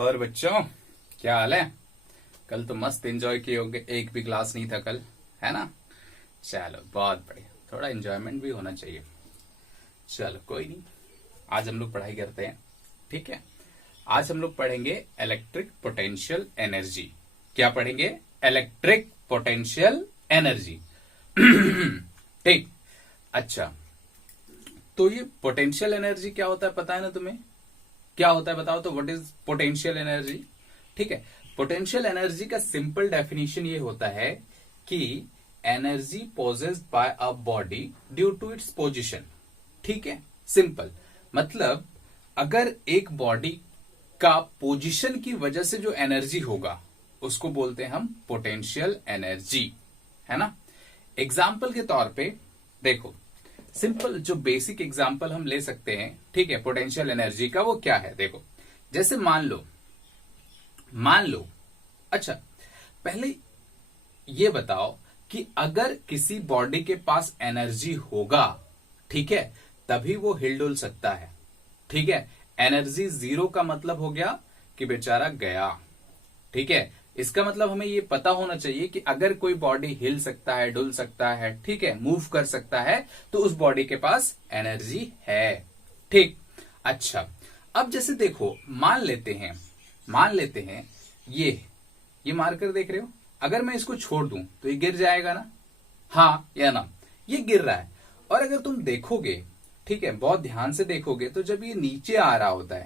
और बच्चों, क्या हाल है? कल तो मस्त एंजॉय किए होंगे, एक भी क्लास नहीं था कल, है ना? चलो बहुत बढ़िया, थोड़ा एंजॉयमेंट भी होना चाहिए। चलो कोई नहीं, आज हम लोग पढ़ाई करते हैं। ठीक है, आज हम लोग पढ़ेंगे इलेक्ट्रिक पोटेंशियल एनर्जी। क्या पढ़ेंगे? Electric potential energy. ठीक। अच्छा, तो ये पोटेंशियल एनर्जी क्या होता है पता है ना तुम्हें? क्या होता है बताओ तो, व्हाट इज पोटेंशियल एनर्जी? ठीक है, पोटेंशियल एनर्जी का सिंपल डेफिनेशन ये होता है कि energy possessed by a body due to its position. ठीक है, सिंपल मतलब अगर एक बॉडी का पोजीशन की वजह से जो एनर्जी होगा उसको बोलते हैं हम पोटेंशियल एनर्जी, है ना? एग्जाम्पल के तौर पे देखो, सिंपल जो बेसिक एग्जाम्पल हम ले सकते हैं, ठीक है, पोटेंशियल एनर्जी का, वो क्या है? देखो, जैसे मान लो, अच्छा, पहले ये बताओ कि अगर किसी बॉडी के पास एनर्जी होगा, ठीक है, तभी वो हिलडुल सकता है। ठीक है, एनर्जी जीरो का मतलब हो गया कि बेचारा गया। ठीक है, इसका मतलब हमें ये पता होना चाहिए कि अगर कोई बॉडी हिल सकता है, डुल सकता है, ठीक है, मूव कर सकता है, तो उस बॉडी के पास एनर्जी है। ठीक। अच्छा, अब जैसे देखो, मान लेते हैं ये मार्कर देख रहे हो, अगर मैं इसको छोड़ दूं तो ये गिर जाएगा ना? हाँ या ना? ये गिर रहा है। और अगर तुम देखोगे, ठीक है, बहुत ध्यान से देखोगे, तो जब ये नीचे आ रहा होता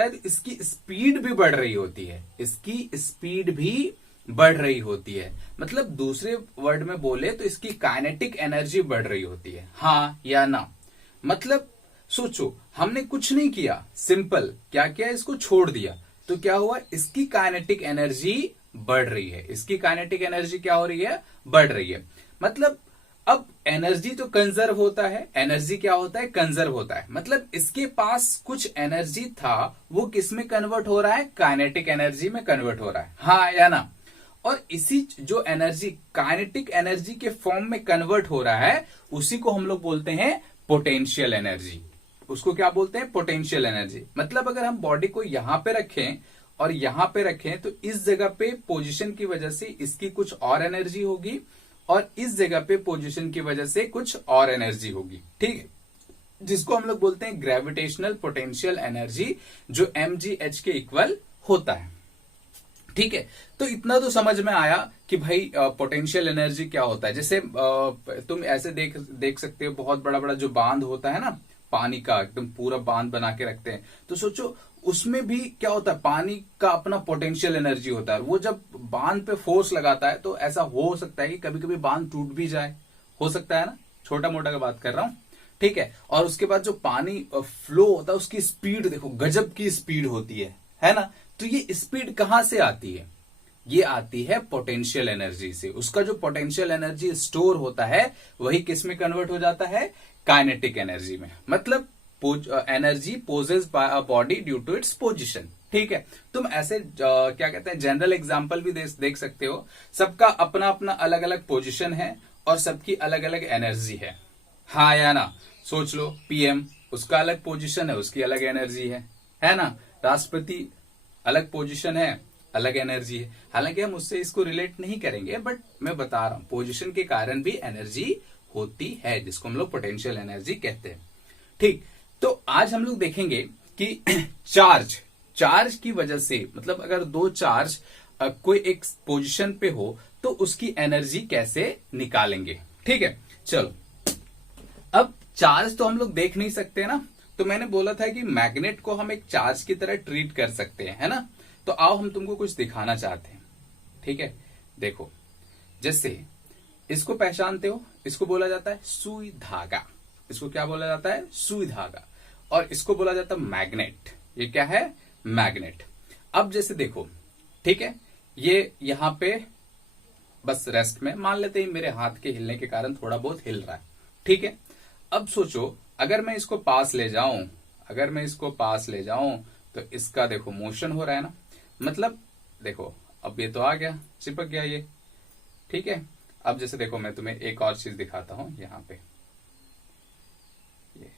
है, तो इसकी स्पीड भी बढ़ रही होती है। मतलब दूसरे वर्ड में बोले तो इसकी काइनेटिक एनर्जी बढ़ रही होती है। हाँ या ना? मतलब सोचो, हमने कुछ नहीं किया, सिंपल क्या किया, इसको छोड़ दिया, तो क्या हुआ, इसकी काइनेटिक एनर्जी बढ़ रही है। इसकी काइनेटिक एनर्जी क्या हो रही है? बढ़ रही है। मतलब अब एनर्जी तो कंजर्व होता है, एनर्जी क्या होता है? कंजर्व होता है। मतलब इसके पास कुछ एनर्जी था, वो किस में कन्वर्ट हो रहा है? काइनेटिक एनर्जी में कन्वर्ट हो रहा है। हाँ या ना? और इसी जो एनर्जी काइनेटिक एनर्जी के फॉर्म में कन्वर्ट हो रहा है, उसी को हम लोग बोलते हैं पोटेंशियल एनर्जी। उसको क्या बोलते हैं? Potential energy. मतलब अगर हम बॉडी को यहां पे रखें और यहां पे रखें, तो इस जगह पे पोजीशन की वजह से इसकी कुछ और एनर्जी होगी, और इस जगह पे पोजीशन की वजह से कुछ और एनर्जी होगी। ठीक है, जिसको हम लोग बोलते हैं ग्रेविटेशनल पोटेंशियल एनर्जी, जो mgh के इक्वल होता है। ठीक है, तो इतना तो समझ में आया कि भाई पोटेंशियल एनर्जी क्या होता है। जैसे तुम ऐसे देख सकते हो, बहुत बड़ा बड़ा जो बांध होता है ना, पानी का एकदम पूरा बांध बना के रखते हैं, तो सोचो उसमें भी क्या होता है, पानी का अपना पोटेंशियल एनर्जी होता है। वो जब बांध पे फोर्स लगाता है, तो ऐसा हो सकता है कि कभी कभी बांध टूट भी जाए, हो सकता है ना, छोटा मोटा का बात कर रहा हूं। ठीक है, और उसके बाद जो पानी फ्लो होता है, उसकी स्पीड देखो, गजब की स्पीड होती है ना? तो ये स्पीड कहां से आती है? ये आती है पोटेंशियल एनर्जी से। उसका जो पोटेंशियल एनर्जी स्टोर होता है, वही किस में कन्वर्ट हो जाता है? काइनेटिक एनर्जी में। मतलब energy possess by a body due to its position. ठीक है, तुम ऐसे क्या कहते हैं, जनरल एग्जांपल भी देख सकते हो। सबका अपना अपना अलग अलग पोजीशन है और सबकी अलग अलग एनर्जी है। हाँ या ना? सोच लो, पीएम, उसका अलग पोजीशन है, उसकी अलग एनर्जी है ना? राष्ट्रपति अलग पोजीशन है, अलग एनर्जी है। हालांकि हम उससे इसको रिलेट नहीं करेंगे, बट मैं बता रहा हूं, पोजीशन के कारण भी एनर्जी होती है, जिसको हम लोग पोटेंशियल एनर्जी कहते हैं। ठीक, तो आज हम लोग देखेंगे कि चार्ज की वजह से, मतलब अगर दो चार्ज कोई एक पोजीशन पे हो, तो उसकी एनर्जी कैसे निकालेंगे। ठीक है, चलो, अब चार्ज तो हम लोग देख नहीं सकते ना, तो मैंने बोला था कि मैग्नेट को हम एक चार्ज की तरह ट्रीट कर सकते हैं, है ना? तो आओ हम तुमको कुछ दिखाना चाहते हैं। ठीक है, देखो, जैसे इसको पहचानते हो, इसको बोला जाता है सुई धागा। इसको क्या बोला जाता है? सुई धागा। और इसको बोला जाता है मैग्नेट। ये क्या है? मैग्नेट। अब जैसे देखो, ठीक है, ये यहां पे बस रेस्ट में, मान लेते हैं मेरे हाथ के हिलने के कारण थोड़ा बहुत हिल रहा है। ठीक है, अब सोचो, अगर मैं इसको पास ले जाऊं, तो इसका देखो मोशन हो रहा है ना? मतलब देखो, अब ये तो आ गया, चिपक गया ये। ठीक है, अब जैसे देखो, मैं तुम्हें एक और चीज दिखाता हूं यहां पे। ये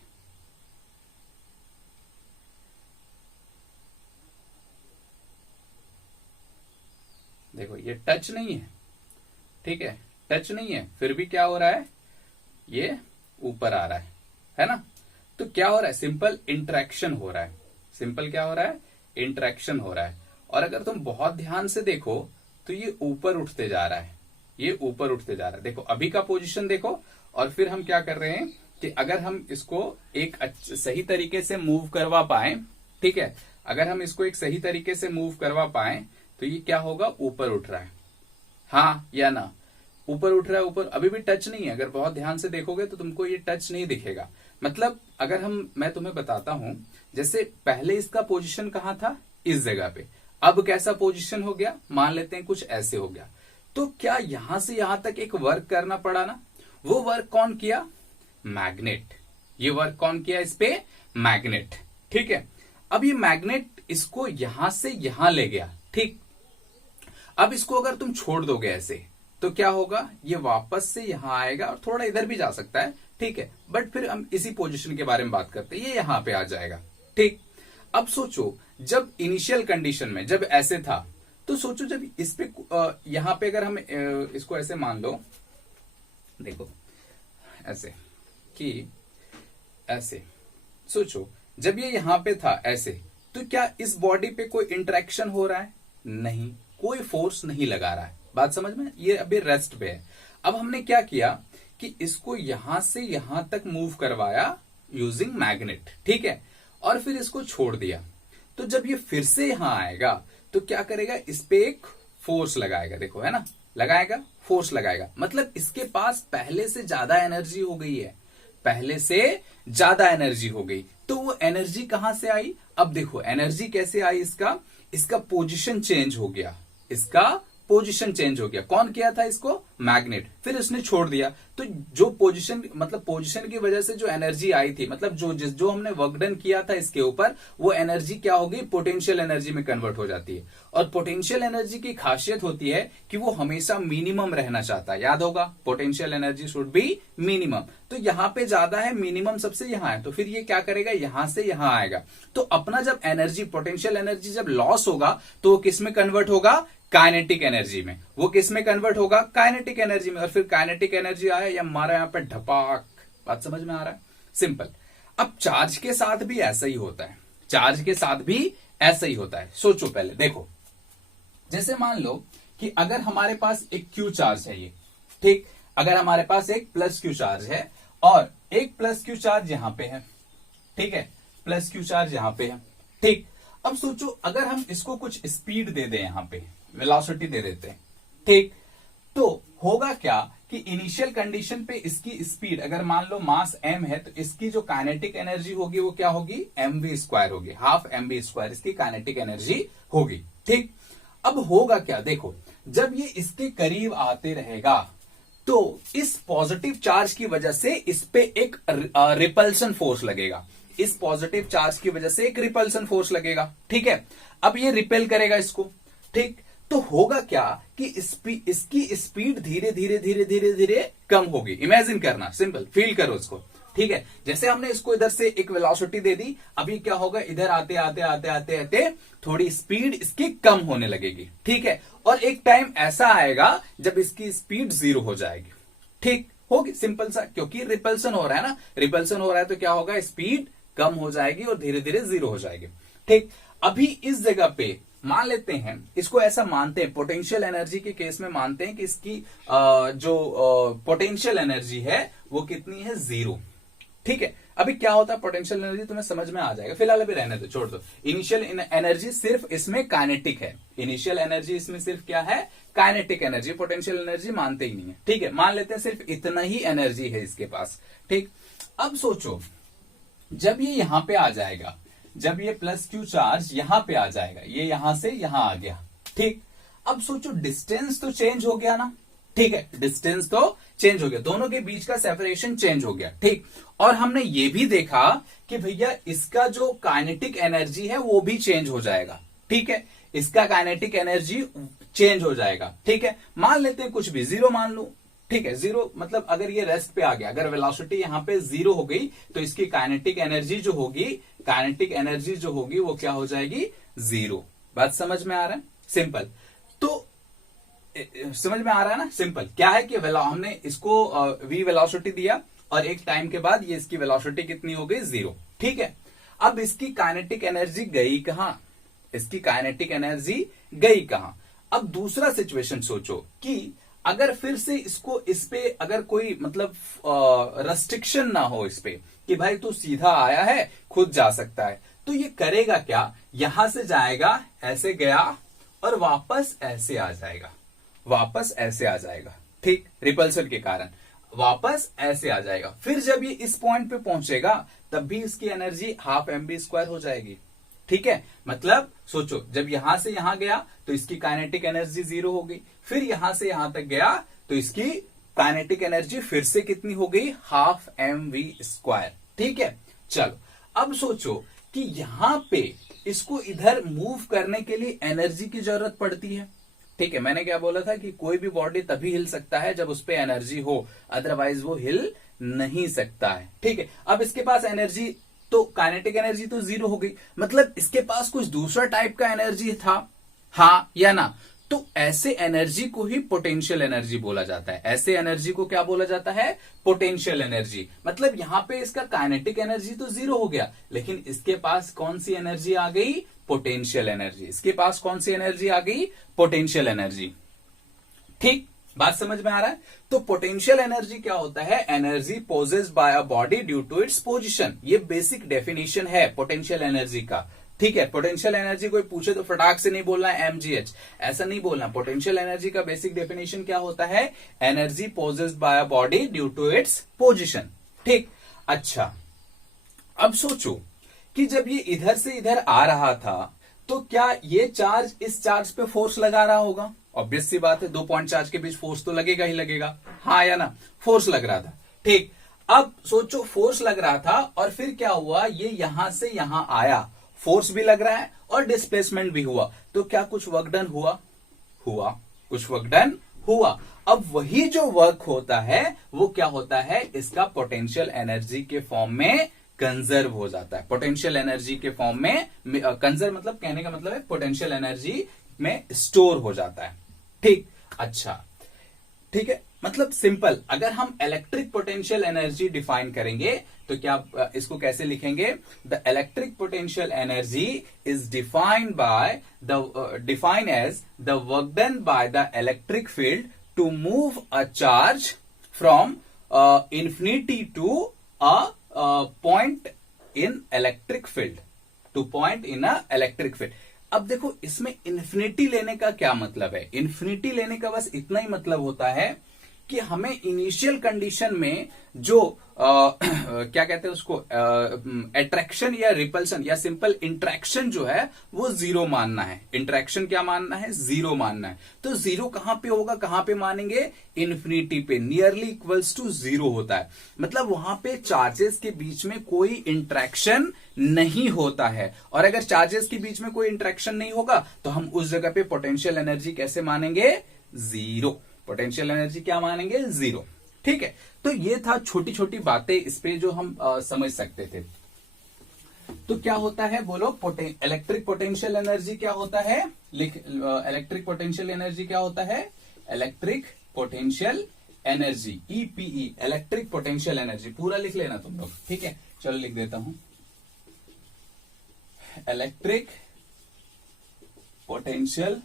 देखो ये टच नहीं है, ठीक है, टच नहीं है, फिर भी क्या हो रहा है, ये ऊपर आ रहा है ना। तो क्या हो रहा है, सिंपल इंटरेक्शन हो रहा है। सिंपल क्या हो रहा है, इंटरेक्शन हो रहा है। और अगर तुम बहुत ध्यान से देखो तो ये ऊपर उठते जा रहा है, ये ऊपर उठते जा रहा है। देखो अभी का पोजीशन देखो, और फिर हम क्या कर रहे हैं कि अगर हम इसको एक सही तरीके से मूव करवा पाए, ठीक है, अगर हम इसको एक सही तरीके से मूव करवा पाए तो ये क्या होगा, ऊपर उठ रहा है, हाँ या ना, ऊपर उठ रहा है, ऊपर। अभी भी टच नहीं है, अगर बहुत ध्यान से देखोगे तो तुमको ये टच नहीं दिखेगा। मतलब अगर मैं तुम्हें बताता हूं, जैसे पहले इसका पोजीशन कहां था, इस जगह पे, अब कैसा पोजीशन हो गया, मान लेते हैं कुछ ऐसे हो गया। तो क्या यहां से यहां तक एक वर्क करना पड़ा ना, वो वर्क कौन किया, मैग्नेट। ये वर्क कौन किया इस पे, मैग्नेट, ठीक है। अब ये मैग्नेट इसको यहां से यहां ले गया, ठीक। अब इसको अगर तुम छोड़ दोगे ऐसे तो क्या होगा, ये वापस से यहां आएगा और थोड़ा इधर भी जा सकता है, ठीक है, बट फिर हम इसी पोजीशन के बारे में बात करते हैं, ये यहां पे आ जाएगा, ठीक। अब सोचो जब इनिशियल कंडीशन में जब ऐसे था, तो सोचो जब इस पे यहां पे अगर हम इसको ऐसे मान लो, देखो ऐसे कि ऐसे सोचो, जब ये यहां पे था ऐसे, तो क्या इस बॉडी पे कोई इंटरेक्शन हो रहा है, नहीं, कोई फोर्स नहीं लगा रहा है। बात समझ में, ये अभी रेस्ट पे है। अब हमने क्या किया कि इसको यहां से यहां तक मूव करवाया यूजिंग मैग्नेट, ठीक है, और फिर इसको छोड़ दिया। तो जब ये फिर से यहां आएगा तो क्या करेगा, इस पे एक फोर्स लगाएगा, देखो है ना, लगाएगा, फोर्स लगाएगा, मतलब इसके पास पहले से ज्यादा एनर्जी हो गई है, पहले से ज्यादा एनर्जी हो गई। तो वो एनर्जी कहां से आई, अब देखो एनर्जी कैसे आई, इसका पोजीशन चेंज हो गया, इसका पोजीशन चेंज हो गया। कौन किया था इसको, मैग्नेट, फिर उसने छोड़ दिया। तो जो पोजीशन, मतलब पोजीशन की वजह से जो एनर्जी आई थी, मतलब जो हमने वर्क डन किया था इसके ऊपर, वो एनर्जी क्या होगी, पोटेंशियल एनर्जी में कन्वर्ट हो जाती है। और पोटेंशियल एनर्जी की खासियत होती है कि वो हमेशा मिनिमम रहना चाहता है, याद होगा, potential energy should be minimum. तो यहाँ पे ज्यादा है, मिनिमम सबसे यहाँ है, तो फिर ये क्या करेगा, यहां से यहां आएगा। तो अपना जब एनर्जी, पोटेंशियल एनर्जी जब लॉस होगा तो वो किस में कन्वर्ट होगा, काइनेटिक एनर्जी में। वो किस में कन्वर्ट होगा, काइनेटिक एनर्जी में। और फिर काइनेटिक एनर्जी आया, या हमारा यहां पे ढपाक, बात समझ में आ रहा है, सिंपल। अब चार्ज के साथ भी ऐसा ही होता है, चार्ज के साथ भी ऐसा ही होता है। सोचो पहले, देखो जैसे मान लो कि अगर हमारे पास एक क्यू चार्ज है ये, ठीक, अगर हमारे पास एक प्लस क्यू चार्ज है और एक प्लस क्यू चार्ज यहां पे है, ठीक है, प्लस क्यू चार्ज यहां पे है, ठीक। अब सोचो अगर हम इसको कुछ स्पीड दे दें, यहां पे वेलोसिटी दे देते हैं, ठीक, तो होगा क्या कि इनिशियल कंडीशन पे इसकी स्पीड, अगर मान लो मास m है, तो इसकी जो काइनेटिक एनर्जी होगी वो क्या होगी, mv² होगी, हाफ mv² इसकी काइनेटिक एनर्जी होगी, ठीक। अब होगा क्या, देखो जब ये इसके करीब आते रहेगा तो इस पॉजिटिव चार्ज की वजह से इस पे एक रिपल्सन फोर्स लगेगा, इस पॉजिटिव चार्ज की वजह से एक रिपल्सन फोर्स लगेगा, ठीक है। अब ये रिपेल करेगा इसको, ठीक। तो होगा क्या कि इसकी स्पीड धीरे धीरे धीरे धीरे धीरे कम होगी। इमेजिन करना, सिंपल फील करो इसको, ठीक है। जैसे हमने इसको इधर से एक वेलोसिटी दे दी, अभी क्या होगा, इधर आते आते आते आते आते थोड़ी स्पीड इसकी कम होने लगेगी, ठीक है। और एक टाइम ऐसा आएगा जब इसकी स्पीड 0 हो जाएगी, ठीक होगी, सिंपल सा, क्योंकि रिपल्सन हो रहा है ना, रिपल्सन हो रहा है तो क्या होगा, स्पीड कम हो जाएगी और धीरे धीरे 0 हो जाएगी, ठीक। अभी इस जगह पे मान लेते हैं, इसको ऐसा मानते हैं, पोटेंशियल एनर्जी के केस में मानते हैं कि इसकी जो पोटेंशियल एनर्जी है वो कितनी है, 0, ठीक है। अभी क्या होता है, पोटेंशियल एनर्जी तुम्हें समझ में आ जाएगा, फिलहाल अभी रहने दो, छोड़ दो। इनिशियल एनर्जी सिर्फ इसमें काइनेटिक है, इनिशियल एनर्जी इसमें सिर्फ क्या है, काइनेटिक एनर्जी, पोटेंशियल एनर्जी मानते ही नहीं है, ठीक है। मान लेते हैं सिर्फ इतना ही एनर्जी है इसके पास, ठीक। अब सोचो जब ये यहां पे आ जाएगा, जब ये प्लस क्यू चार्ज यहां पे आ जाएगा, ये यहां से यहां आ गया, ठीक। अब सोचो डिस्टेंस तो चेंज हो गया ना, ठीक है, डिस्टेंस तो चेंज हो गया, दोनों के बीच का सेपरेशन चेंज हो गया, ठीक। और हमने ये भी देखा कि भैया इसका जो काइनेटिक एनर्जी है वो भी चेंज हो जाएगा, ठीक है, इसका काइनेटिक एनर्जी चेंज हो जाएगा, ठीक है। मान लेते हैं कुछ भी 0 मान लो, ठीक है, 0 मतलब अगर ये रेस्ट पे आ गया, अगर वेलोसिटी यहां पे 0 हो गई तो इसकी काइनेटिक एनर्जी जो होगी, काइनेटिक एनर्जी जो होगी वो क्या हो जाएगी, 0। बात समझ में आ रहा है, सिंपल। तो समझ में आ रहा है ना? सिंपल क्या है कि हमने इसको v वेलोसिटी दिया और एक टाइम के बाद ये इसकी वेलोसिटी कितनी हो गई? 0। ठीक है, अब इसकी काइनेटिक एनर्जी गई कहां? इसकी काइनेटिक एनर्जी गई कहां? अब दूसरा सिचुएशन सोचो कि अगर फिर से इसको इस पे अगर कोई मतलब रेस्ट्रिक्शन ना हो इस पे कि भाई तू सीधा आया है खुद जा सकता है, तो ये करेगा क्या? यहां से जाएगा, ऐसे गया और वापस ऐसे आ जाएगा, वापस ऐसे आ जाएगा। ठीक, रिपल्सन के कारण वापस ऐसे आ जाएगा। फिर जब ये इस पॉइंट पे पहुंचेगा तब भी इसकी एनर्जी हाफ mv² हो जाएगी। ठीक है, मतलब सोचो जब यहां से यहां गया तो इसकी काइनेटिक एनर्जी 0 हो गई, फिर यहां से यहां तक गया तो इसकी काइनेटिक एनर्जी फिर से कितनी हो गई? Half mv²। ठीक है, चलो अब सोचो कि यहां पे इसको इधर मूव करने के लिए एनर्जी की जरूरत पड़ती है। ठीक है, मैंने क्या बोला था कि कोई भी बॉडी तभी हिल सकता है जब उस पे एनर्जी हो, अदरवाइज वो हिल नहीं सकता है। ठीक है, अब इसके पास एनर्जी तो काइनेटिक एनर्जी तो 0 हो गई, मतलब इसके पास कुछ दूसरा टाइप का एनर्जी था, हाँ या ना? तो ऐसे एनर्जी को ही पोटेंशियल एनर्जी बोला जाता है। ऐसे एनर्जी को क्या बोला जाता है? Potential energy. मतलब यहां पे इसका काइनेटिक एनर्जी तो 0 हो गया, लेकिन इसके पास कौन सी एनर्जी आ गई? Potential energy. इसके पास कौन सी एनर्जी आ गई? Potential energy. ठीक, बात समझ में आ रहा है? तो पोटेंशियल एनर्जी क्या होता है? Energy possessed by a body due to its position. ये बेसिक डेफिनेशन है पोटेंशियल एनर्जी का। ठीक है, पोटेंशियल एनर्जी कोई पूछे तो फटाक से नहीं बोलना है mgh, ऐसा नहीं बोलना। पोटेंशियल एनर्जी का बेसिक डेफिनेशन क्या होता है? Energy possessed by a body due to its position. ठीक, अच्छा अब सोचो कि जब ये इधर से इधर आ रहा था तो क्या ये चार्ज इस चार्ज पे फोर्स लगा रहा होगा? ऑब्वियस सी बात है, 2 पॉइंट चार्ज के बीच फोर्स तो लगेगा ही लगेगा, हाँ या ना? फोर्स लग रहा था। ठीक, अब सोचो फोर्स लग रहा था और फिर क्या हुआ? ये यहां से यहां आया, फोर्स भी लग रहा है और डिस्प्लेसमेंट भी हुआ, तो क्या कुछ वर्क डन हुआ? हुआ, कुछ वर्क डन हुआ। अब वही जो वर्क होता है वो क्या होता है? इसका पोटेंशियल एनर्जी के फॉर्म में कंजर्व हो जाता है। पोटेंशियल एनर्जी के फॉर्म में कंजर्व मतलब कहने का मतलब है पोटेंशियल एनर्जी में स्टोर हो जाता है। ठीक, अच्छा ठीक है, मतलब सिंपल अगर हम इलेक्ट्रिक पोटेंशियल एनर्जी डिफाइन करेंगे तो क्या इसको कैसे लिखेंगे? The electric potential energy is defined as the work done by the electric field to move a charge from infinity to a point in electric field, to point in a electric field. अब देखो इसमें infinity लेने का क्या मतलब है? Infinity लेने का बस इतना ही मतलब होता है कि हमें इनिशियल कंडीशन में जो क्या कहते हैं उसको, अट्रैक्शन या रिपल्सन या सिंपल इंट्रैक्शन जो है वो 0 मानना है। इंट्रैक्शन क्या मानना है? 0 मानना है। तो 0 कहां पे होगा? कहां पे मानेंगे? इन्फिनिटी पे, नियरली इक्वल्स टू 0 होता है। मतलब वहां पे चार्जेस के बीच में कोई इंट्रैक्शन नहीं होता है, और अगर चार्जेस के बीच में कोई इंट्रैक्शन नहीं होगा तो हम उस जगह पे पोटेंशियल एनर्जी कैसे मानेंगे? 0। पोटेंशियल एनर्जी क्या मानेंगे? 0। ठीक है, तो ये था छोटी छोटी बातें इस पे जो हम समझ सकते थे। तो क्या होता है बोलो? इलेक्ट्रिक पोटेंशियल एनर्जी क्या होता है? इलेक्ट्रिक पोटेंशियल एनर्जी क्या होता है? Electric potential energy, EPE, electric potential energy पूरा लिख लेना तुम लोग। ठीक है, चलो लिख देता हूं, इलेक्ट्रिक पोटेंशियल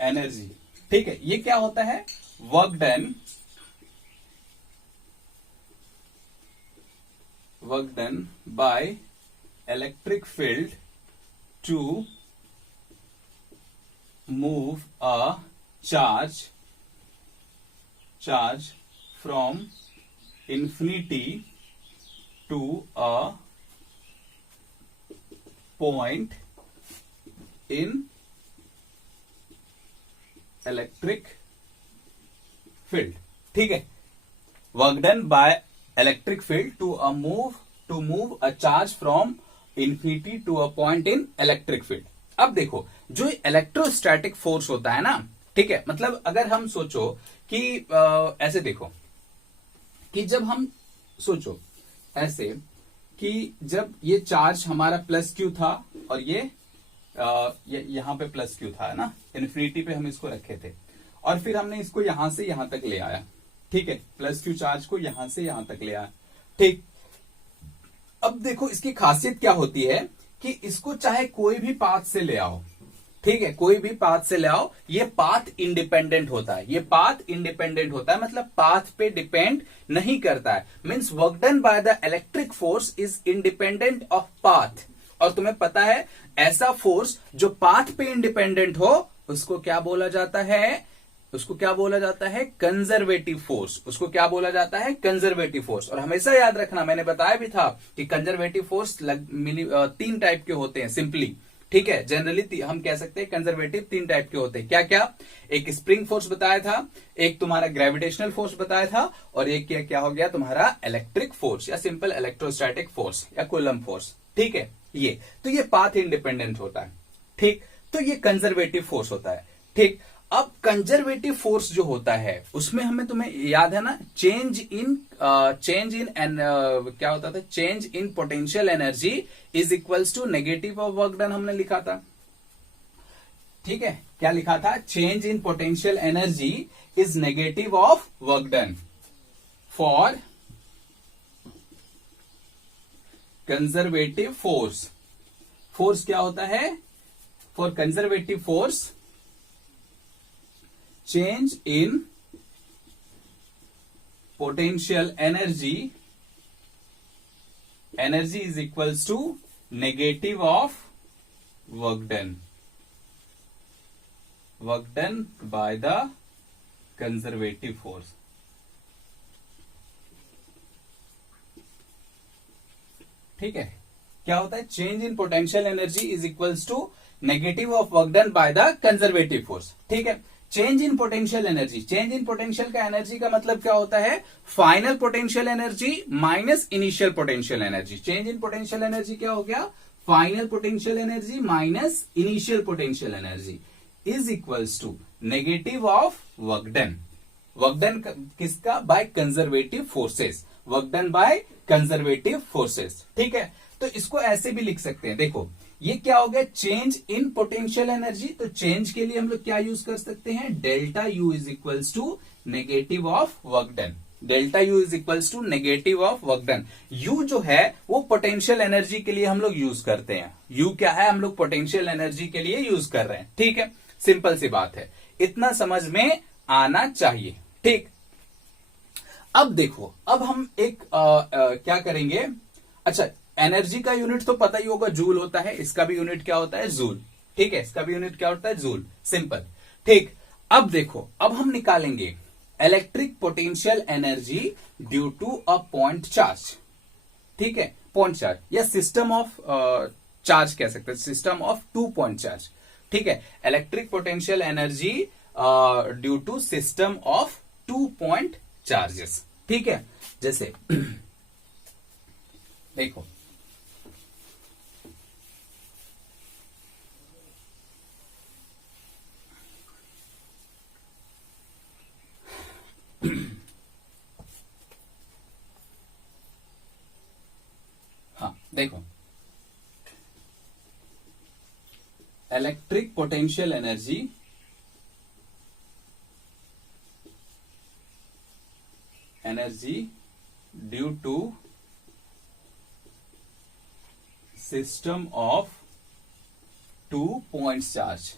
एनर्जी। ठीक है, ये क्या होता है? Work done by electric field to move a charge from infinity to a point in electric field. ठीक है, work done by electric field to move a charge from infinity to a point in electric field. अब देखो जो electrostatic force होता है ना, ठीक है, मतलब अगर हम सोचो कि ऐसे देखो कि जब हम सोचो ऐसे कि जब ये चार्ज हमारा +q था और ये यहाँ पे प्लस क्यू था ना, इन्फिनिटी पे हम इसको रखे थे और फिर हमने इसको यहां से यहां तक ले आया, ठीक है, प्लस क्यू चार्ज को यहां से यहां तक ले आया, ठीक। अब देखो इसकी खासियत क्या होती है कि इसको चाहे कोई भी पाथ से ले आओ, ठीक है, कोई भी पाथ से ले आओ, ये पाथ इंडिपेंडेंट होता है, ये पाथ इंडिपेंडेंट होता है, मतलब पाथ पे डिपेंड नहीं करता है। Means work done by the electric force is independent of path. और तुम्हें पता है ऐसा फोर्स जो पाथ पे इंडिपेंडेंट हो उसको क्या बोला जाता है, उसको क्या बोला जाता है, कंजर्वेटिव फोर्स। उसको क्या बोला जाता है, कंजर्वेटिव फोर्स। और हमेशा याद रखना, मैंने बताया भी था कि कंजर्वेटिव फोर्स 3 टाइप के होते हैं सिंपली, ठीक है, जनरली हम कह सकते हैं कंजर्वेटिव 3 टाइप के होते हैं। क्या क्या, एक स्प्रिंग फोर्स बताया था, एक तुम्हारा ग्रेविटेशनल फोर्स बताया था, और एक क्या हो गया तुम्हारा इलेक्ट्रिक फोर्स या सिंपल इलेक्ट्रोस्टैटिक फोर्स या कूलम फोर्स, ठीक है। ये तो ये पाथ इंडिपेंडेंट होता है, ठीक। तो ये कंजर्वेटिव फोर्स होता है, ठीक। अब कंजर्वेटिव फोर्स जो होता है उसमें हमें, तुम्हें याद है ना, चेंज इन क्या होता था, change in potential energy is equals to negative of work done, हमने लिखा था, ठीक है। क्या लिखा था, change in potential energy is negative of work done for conservative force. Force क्या होता है, for conservative force change in potential energy is equals to negative of work done by the conservative force। ठीक है, क्या होता है, change in potential energy is equals to negative of work done by the conservative force, ठीक है। Change in potential energy, change in potential का energy का मतलब क्या होता है, final potential energy minus initial potential energy. Change in potential energy क्या हो गया, final potential energy minus initial potential energy is equals to negative of work done. Work done किसका, by conservative forces, work done bye conservative forces, ठीक है। तो इसको ऐसे भी लिख सकते हैं, देखो ये क्या हो गया, चेंज इन पोटेंशियल एनर्जी। तो चेंज के लिए हम लोग क्या यूज कर सकते हैं, delta U is equals to negative of work done. Delta U is equals to negative of work done. U जो है वो पोटेंशियल एनर्जी के लिए हम लोग यूज करते हैं, यू क्या है, हम लोग पोटेंशियल एनर्जी के लिए यूज कर रहे हैं, ठीक है। सिंपल सी बात है, इतना समझ में आना चाहिए, ठीक। अब देखो, अब हम एक क्या करेंगे, अच्छा एनर्जी का यूनिट तो पता ही होगा, जूल होता है, इसका भी यूनिट क्या होता है, जूल, ठीक है, इसका भी यूनिट क्या होता है, जूल, सिंपल, ठीक। अब देखो, अब हम निकालेंगे electric potential energy due to a point charge, ठीक है, पॉइंट चार्ज या सिस्टम ऑफ चार्ज कह सकते हैं, सिस्टम ऑफ 2 पॉइंट चार्ज, ठीक है। Electric potential energy due to system of 2 point charges, ठीक है। जैसे देखो, हाँ देखो, electric potential energy due to system of 2 point charge,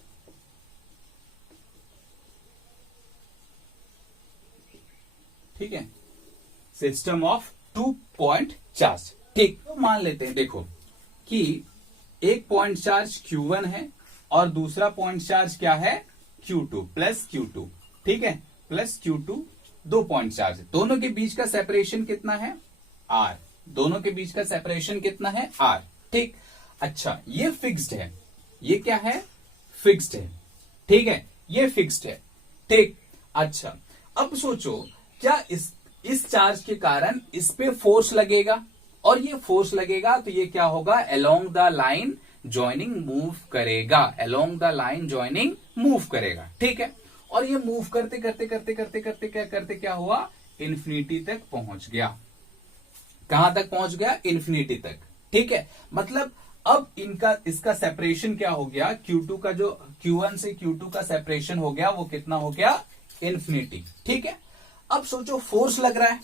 ठीक है, सिस्टम ऑफ 2 पॉइंट चार्ज, ठीक। तो मान लेते हैं, देखो कि एक पॉइंट चार्ज Q1 है और दूसरा पॉइंट चार्ज क्या है, Q2 प्लस Q2, ठीक है, प्लस Q2, 2 पॉइंट चार्ज, दोनों के बीच का सेपरेशन कितना है, R, दोनों के बीच का सेपरेशन कितना है, R, ठीक। अच्छा, ये फिक्स्ड है, ये क्या है, फिक्स्ड है, ठीक है, ये फिक्स्ड है, ठीक। अच्छा, अब सोचो क्या इस चार्ज के कारण इस पे फोर्स लगेगा, और ये फोर्स लगेगा तो ये क्या होगा, along the line joining move करेगा, along the line joining move करेगा, ठीक है। और ये मूव करते करते करते करते करते क्या हुआ, इन्फिनिटी तक पहुंच गया। कहां तक पहुंच गया, इन्फिनिटी तक, ठीक है। मतलब अब इसका सेपरेशन क्या हो गया, Q2 का जो Q1 से Q2 का सेपरेशन हो गया वो कितना हो गया, इन्फिनिटी। ठीक है, अब सोचो फोर्स लग रहा है,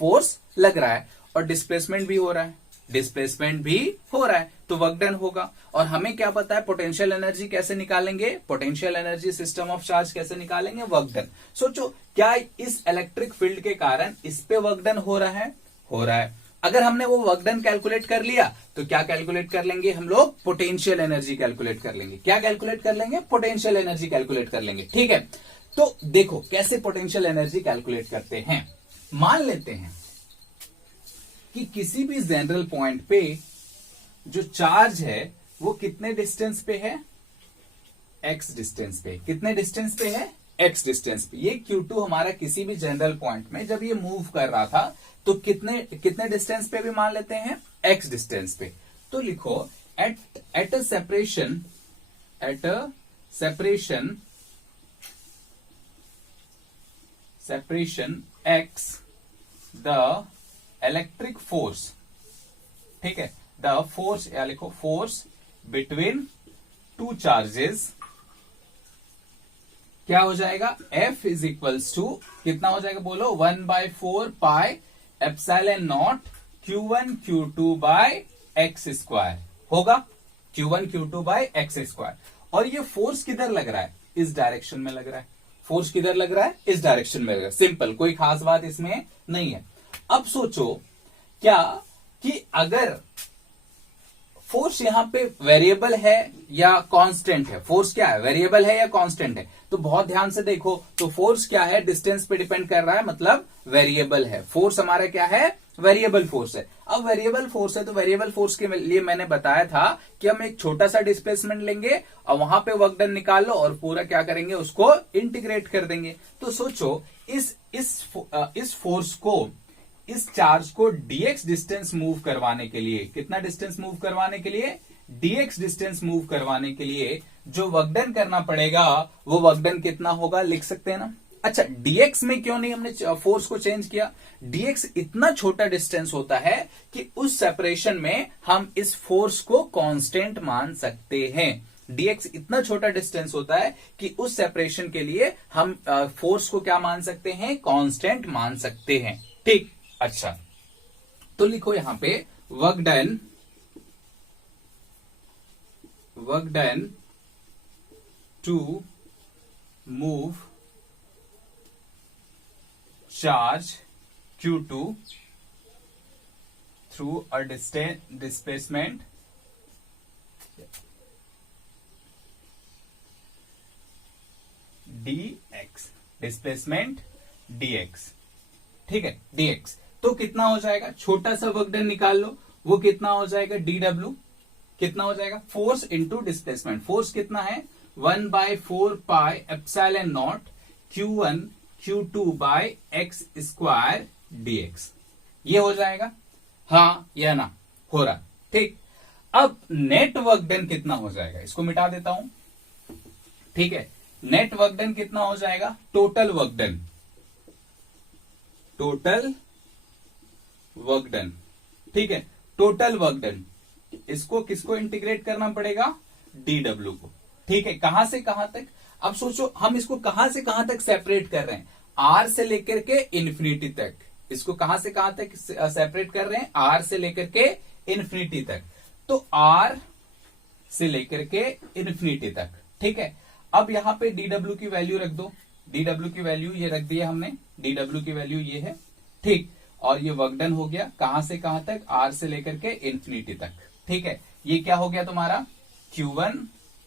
फोर्स लग रहा है और डिस्प्लेसमेंट भी हो रहा है, डिस्प्लेसमेंट भी हो रहा है, तो वर्क डन होगा। और हमें क्या पता है पोटेंशियल एनर्जी कैसे निकालेंगे, potential energy system of charge कैसे निकालेंगे, वर्क डन। सोचो क्या इस इलेक्ट्रिक फील्ड के कारण इस पे वर्क डन हो रहा है, हो रहा है। अगर हमने वो वर्क डन कैलकुलेट कर लिया तो क्या कैलकुलेट कर लेंगे हम लोग, पोटेंशियल एनर्जी कैलकुलेट कर लेंगे। क्या कैलकुलेट कर लेंगे, पोटेंशियल एनर्जी कैलकुलेट कर लेंगे। ठीक है, तो देखो कैसे पोटेंशियल एनर्जी कैलकुलेट करते हैं। मान लेते हैं कि किसी भी जनरल पॉइंट पे जो चार्ज है वो कितने डिस्टेंस पे है, x डिस्टेंस पे। कितने डिस्टेंस पे है, x डिस्टेंस पे। ये Q2 हमारा किसी भी जनरल पॉइंट में जब ये मूव कर रहा था तो कितने डिस्टेंस पे भी मान लेते हैं, x डिस्टेंस पे। तो लिखो at a separation x the electric force, ठीक है, द फोर्स, या लिखो फोर्स बिटवीन टू चार्जेस क्या हो जाएगा, F इज इक्वल्स टू कितना हो जाएगा बोलो, 1/4 pi epsilon naught Q1 Q2 by x square होगा, Q1 Q2 by x square. और ये फोर्स किधर लग रहा है, इस डायरेक्शन में लग रहा है। फोर्स किधर लग रहा है, इस डायरेक्शन में लग रहा है। सिंपल, कोई खास बात इसमें नहीं है। अब सोचो क्या कि अगर फोर्स यहां पे वेरिएबल है या कांस्टेंट है, फोर्स क्या है, वेरिएबल है या कांस्टेंट है। तो बहुत ध्यान से देखो, तो फोर्स क्या है, डिस्टेंस पे डिपेंड कर रहा है, मतलब वेरिएबल है। फोर्स हमारा क्या है, वेरिएबल फोर्स है। अब वेरिएबल फोर्स है तो वेरिएबल फोर्स के लिए मैंने बताया था कि हम एक छोटा सा डिस्प्लेसमेंट लेंगे और वहां पे वर्क डन निकाल लो और पूरा क्या करेंगे, उसको इंटीग्रेट कर देंगे। तो सोचो इस फोर्स को, इस चार्ज को dx डिस्टेंस मूव करवाने के लिए, कितना डिस्टेंस मूव करवाने के लिए, dx डिस्टेंस मूव करवाने के लिए जो वर्क डन करना पड़ेगा वो वर्क डन कितना होगा, लिख सकते हैं ना। अच्छा, dx में क्यों नहीं हमने फोर्स को चेंज किया, dx इतना छोटा डिस्टेंस होता है कि उस सेपरेशन में हम इस फोर्स को कांस्टेंट मान सकते हैं। dx इतना छोटा डिस्टेंस होता है कि उस सेपरेशन के लिए हम फोर्स को क्या मान सकते हैं, कांस्टेंट मान सकते हैं। ठीक, अच्छा, तो लिखो यहां पे work done to move charge Q2 through a displacement dx, displacement dx, ठीक है, dx। तो कितना हो जाएगा, छोटा सा वर्क डन निकाल लो, वो कितना हो जाएगा, dw कितना हो जाएगा, फोर्स इंटू डिस्प्लेसमेंट। फोर्स कितना है, 1/4 pi epsilon naught Q1 Q2 by x square dx। ये हो जाएगा, हाँ या ना, हो रहा। ठीक, अब नेट वर्क डन कितना हो जाएगा, इसको मिटा देता हूं। ठीक है, नेट वर्क डन कितना हो जाएगा, टोटल वर्क डन, ठीक है, टोटल वर्क डन। इसको किसको इंटीग्रेट करना पड़ेगा, dw को। ठीक है, कहां से कहां तक, अब सोचो हम इसको कहां से कहां तक सेपरेट कर रहे हैं, r से लेकर के इन्फिनिटी तक। इसको कहां से कहां तक सेपरेट कर रहे हैं, r से लेकर के इन्फिनिटी तक। तो r से लेकर के इन्फिनिटी तक। ठीक है, अब यहां पे dw की वैल्यू रख दो, dw की वैल्यू ये रख दी है हमने, dw की वैल्यू ये है। ठीक, और ये वर्क डन हो गया कहां से कहां तक, r से लेकर के इन्फिनिटी तक। ठीक है, ये क्या हो गया तुम्हारा, Q1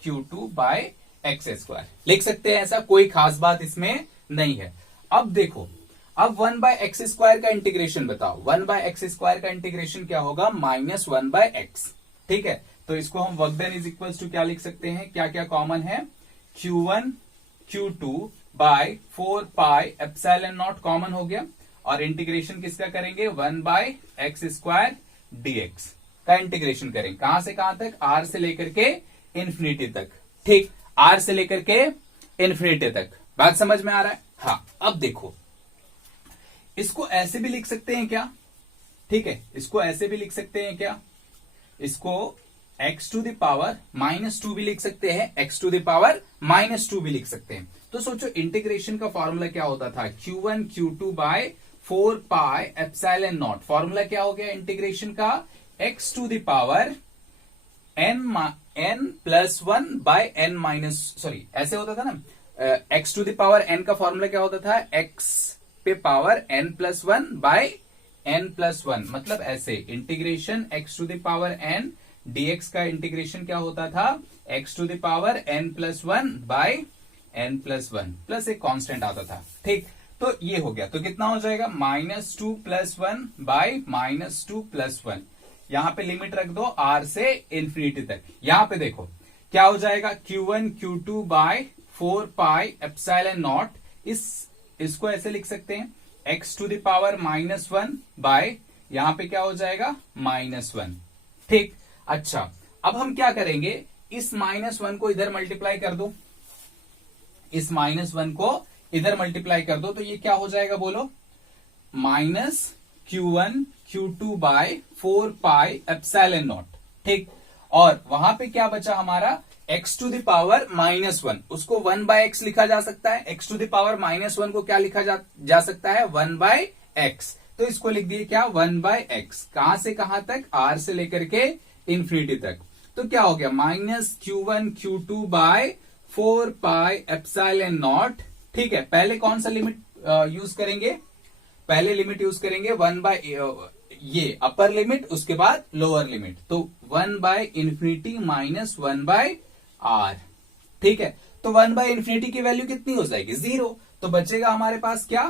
Q2 by x square. लिख सकते हैं ऐसा, कोई खास बात इसमें नहीं है। अब देखो, अब 1/x स्क्वायर का इंटीग्रेशन बताओ, 1/x स्क्वायर का इंटीग्रेशन क्या होगा, -1/x। ठीक है, तो इसको हम work done is equal to क्या लिख सकते हैं, क्या क्या कॉमन है, Q1 Q2 by 4 pi epsilon naught common हो गया, और इंटीग्रेशन किसका करेंगे, 1/x स्क्वायर dx का इंटीग्रेशन करेंगे। कहां से कहां तक, r से लेकर के इन्फिनिटी तक। ठीक, r से लेकर के इन्फिनिटी तक। बात समझ में आ रहा है, हाँ। अब देखो, इसको ऐसे भी लिख सकते हैं क्या, ठीक है, इसको ऐसे भी लिख सकते हैं क्या, इसको एक्स टू द पावर -2 भी लिख सकते हैं, एक्स टू द पावर -2 भी लिख सकते हैं। तो सोचो इंटीग्रेशन का फॉर्मूला क्या होता था, Q1 Q2 by 4 pi epsilon naught. Formula क्या हो गया इंटीग्रेशन का, x to the power n plus 1 by n minus, sorry ऐसे होता था ना, x to the power n का फॉर्मूला क्या होता था, x पे power n plus 1 by n plus 1, मतलब ऐसे integration x to the power n dx का इंटीग्रेशन क्या होता था, x to the power n plus 1 by n plus 1 plus एक कांस्टेंट आता था। ठीक, तो ये हो गया, तो कितना हो जाएगा, -2 प्लस 1 बाय -2 प्लस 1। यहां पे लिमिट रख दो r से इंफिनिटी तक। यहां पे देखो क्या हो जाएगा, Q1 Q2 by 4 pi epsilon not, इसको ऐसे लिख सकते हैं, x to the power -1 by, यहां पे क्या हो जाएगा, -1। ठीक, अच्छा अब हम क्या करेंगे, इस -1 को इधर मल्टीप्लाई कर दो, इस -1 को इधर मल्टीप्लाई कर दो, तो ये क्या हो जाएगा बोलो, -Q1 Q2 by 4 pi epsilon naught. ठीक, और वहां पे क्या बचा हमारा, x टू द पावर -1, उसको 1 बाय x लिखा जा सकता है, x टू द पावर -1 को क्या लिखा जा सकता है, 1 बाय x। तो इसको लिख दिए क्या, 1 बाय x। कहां से कहां तक, r से लेकर के इंफिनिटी तक। तो क्या हो गया, -Q1 Q2 by 4 pi epsilon naught. ठीक है, पहले कौन सा लिमिट यूज करेंगे, पहले लिमिट यूज करेंगे 1 बाय, ये अपर लिमिट, उसके बाद लोअर लिमिट, तो 1 by infinity minus 1 by R. ठीक है, तो 1 बाय इंफिनिटी की वैल्यू कितनी हो जाएगी, 0। तो बचेगा हमारे पास क्या,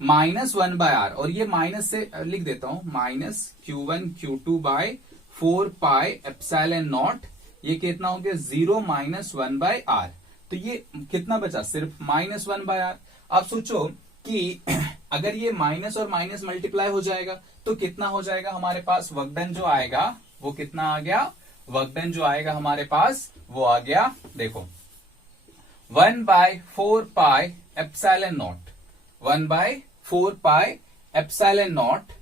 -1 बाय आर, और ये माइनस से लिख देता हूं, -Q1 Q2 by 4 pi epsilon not, ये कितना हो गया, 0 -1 बाय आर। तो ये कितना बचा, सिर्फ -1 बाय आर। अब सोचो कि अगर ये माइनस और माइनस मल्टीप्लाई हो जाएगा तो कितना हो जाएगा हमारे पास, वर्कडन जो आएगा वो कितना आ गया, वर्कडन जो आएगा हमारे पास वो आ गया, देखो 1 by 4 pi epsilon naught, 1 by 4 pi epsilon naught.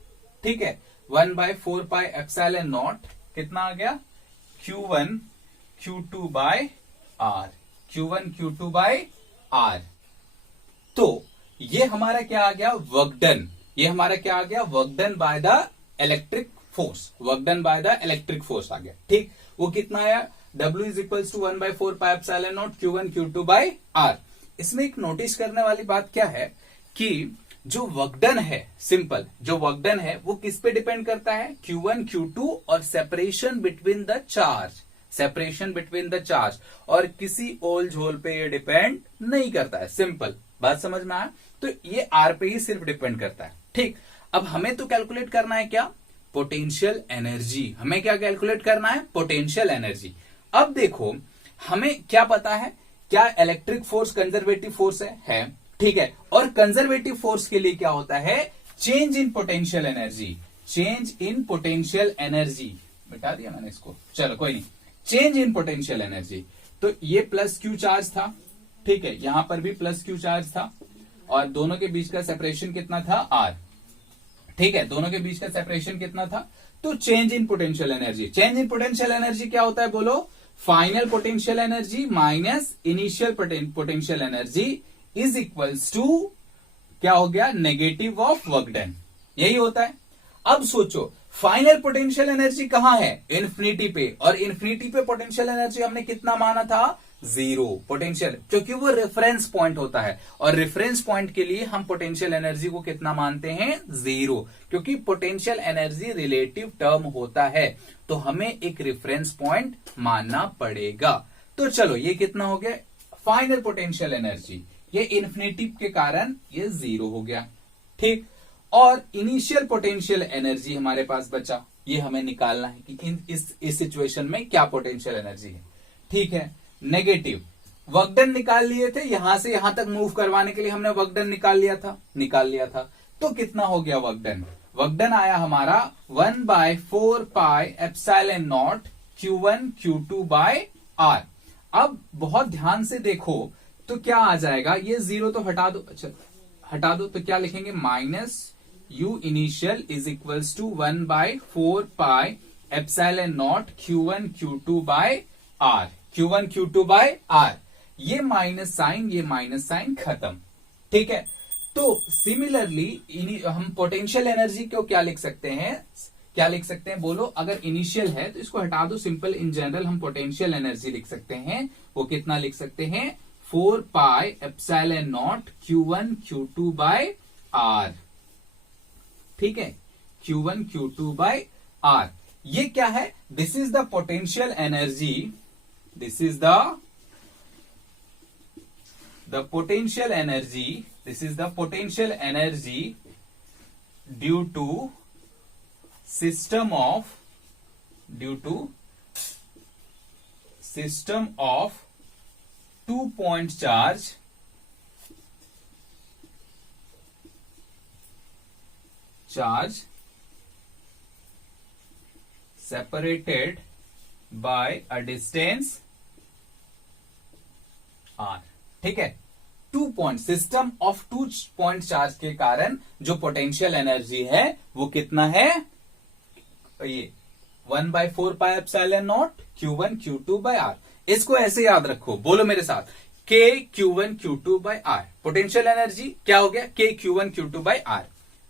ठीक है, 1 बाय 4 पाई एप्सिलॉन नॉट कितना आ गया, Q1 Q2 by are, Q1 Q2 by are. तो ये हमारा क्या आ गया, वर्कडन, ये हमारा क्या आ गया, work done by the electric force, work done by the electric force आ गया। ठीक, वो कितना आया, W is equal to 1 by 4 pi epsilon naught Q1 Q2 by R. इसमें एक नोटिस करने वाली बात क्या है कि जो वर्कडन है, सिंपल जो वर्कडन है वो किस पे डिपेंड करता है, Q1 Q2 और separation between the charge, separation between the charge, और किसी ओल झोल पे ये डिपेंड नहीं करता है। सिंपल बात समझ में आया, तो ये आर पे ही सिर्फ डिपेंड करता है। ठीक, अब हमें तो कैलकुलेट करना है क्या, पोटेंशियल एनर्जी। हमें क्या कैलकुलेट करना है, पोटेंशियल एनर्जी। अब देखो हमें क्या पता है, क्या इलेक्ट्रिक फोर्स कंजर्वेटिव फोर्स है, ठीक है, और कंजर्वेटिव फोर्स के लिए क्या होता है, change in potential energy, change in potential energy. मिटा दिया मैंने इसको, चलो कोई नहीं, चेंज इन पोटेंशियल एनर्जी। तो ये प्लस क्यू चार्ज था, ठीक है, यहां पर भी प्लस क्यू चार्ज था, और दोनों के बीच का सेपरेशन कितना था, आर। ठीक है, दोनों के बीच का सेपरेशन कितना था, तो change in potential energy. Change in potential energy क्या होता है बोलो, final potential energy minus initial potential energy is equals to क्या हो गया, नेगेटिव ऑफ वर्क डन, यही होता है। अब सोचो फाइनल पोटेंशियल एनर्जी कहां है, इन्फिनिटी पे, और इन्फिनिटी पे पोटेंशियल एनर्जी हमने कितना माना था, 0 पोटेंशियल, क्योंकि वो रेफरेंस पॉइंट होता है, और रेफरेंस पॉइंट के लिए हम पोटेंशियल एनर्जी को कितना मानते हैं, 0, क्योंकि पोटेंशियल एनर्जी रिलेटिव टर्म होता है, तो हमें एक रेफरेंस पॉइंट मानना पड़ेगा। तो चलो ये कितना हो गया, फाइनल पोटेंशियल एनर्जी, ये इन्फिनिटी के कारण ये 0 हो गया। ठीक, और इनिशियल पोटेंशियल एनर्जी हमारे पास बचा, ये हमें निकालना है कि इस सिचुएशन में क्या पोटेंशियल एनर्जी है। ठीक है, नेगेटिव वर्कडन निकाल लिए थे, यहां से यहां तक मूव करवाने के लिए हमने वर्कडन निकाल लिया था। तो कितना हो गया वर्कडन, वर्कडन आया हमारा 1 by 4 pi epsilon naught Q1 Q2 by R. अब बहुत ध्यान से देखो तो क्या आ जाएगा, ये 0 तो हटा दो, अच्छा हटा दो, तो क्या लिखेंगे, minus U initial is equals to 1 by 4 pi epsilon naught Q1 Q2 by R, Q1 Q2 by R। ये माइनस साइन खत्म, ठीक है। तो सिमिलरली हम पोटेंशियल एनर्जी को क्या लिख सकते हैं बोलो। अगर इनिशियल है तो इसको हटा दो, सिंपल इन जनरल हम पोटेंशियल एनर्जी लिख सकते हैं। वो कितना लिख सकते हैं, 4 pi epsilon naught Q1 Q2 by R, ठीक है, Q1 Q2 बाय R। ये क्या है, this is the potential energy, this is the potential energy, this is the potential energy due to system of two-point charge separated by a distance r, ठीक है। 2 point system of 2 point charge के कारण जो potential energy है वो कितना है, ये 1/4 pi epsilon naught Q1 Q2 by R। इसको ऐसे याद रखो, बोलो मेरे साथ, K Q1 Q2 by R। Potential energy क्या हो गया, K Q1 Q2 by R।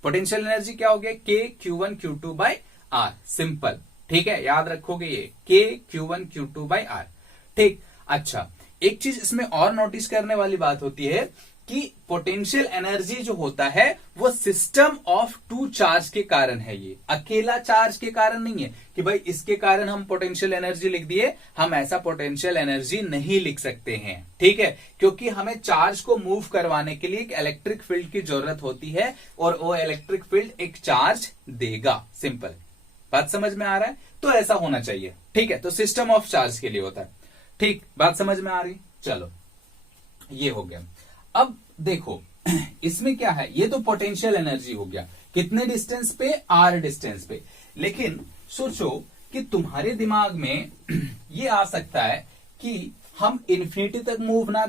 Potential energy क्या हो गया, K Q1 Q2 by R। Simple, ठीक है, याद रखोगे ये K Q1 Q2 by R, ठीक। अच्छा, एक चीज इसमें और नोटिस करने वाली बात होती है कि पोटेंशियल एनर्जी जो होता है वो सिस्टम ऑफ 2 चार्ज के कारण है। ये अकेला चार्ज के कारण नहीं है कि भाई इसके कारण हम पोटेंशियल एनर्जी लिख दिए, हम ऐसा पोटेंशियल एनर्जी नहीं लिख सकते हैं, ठीक है, क्योंकि हमें चार्ज को मूव करवाने के लिए एक इलेक्ट्रिक फील्ड की जरूरत होती है और वो इलेक्ट्रिक फील्ड एक चार्ज देगा। सिंपल बात समझ में आ रहा है, तो ऐसा होना चाहिए, ठीक है। तो सिस्टम ऑफ चार्ज के लिए होता है, ठीक, बात समझ में आ रही। चलो ये हो गया। अब देखो इसमें क्या है, ये तो पोटेंशियल एनर्जी हो गया, कितने डिस्टेंस पे, R डिस्टेंस पे। लेकिन सोचो कि तुम्हारे दिमाग में ये आ सकता है कि हम इन्फिनिटी तक मूव ना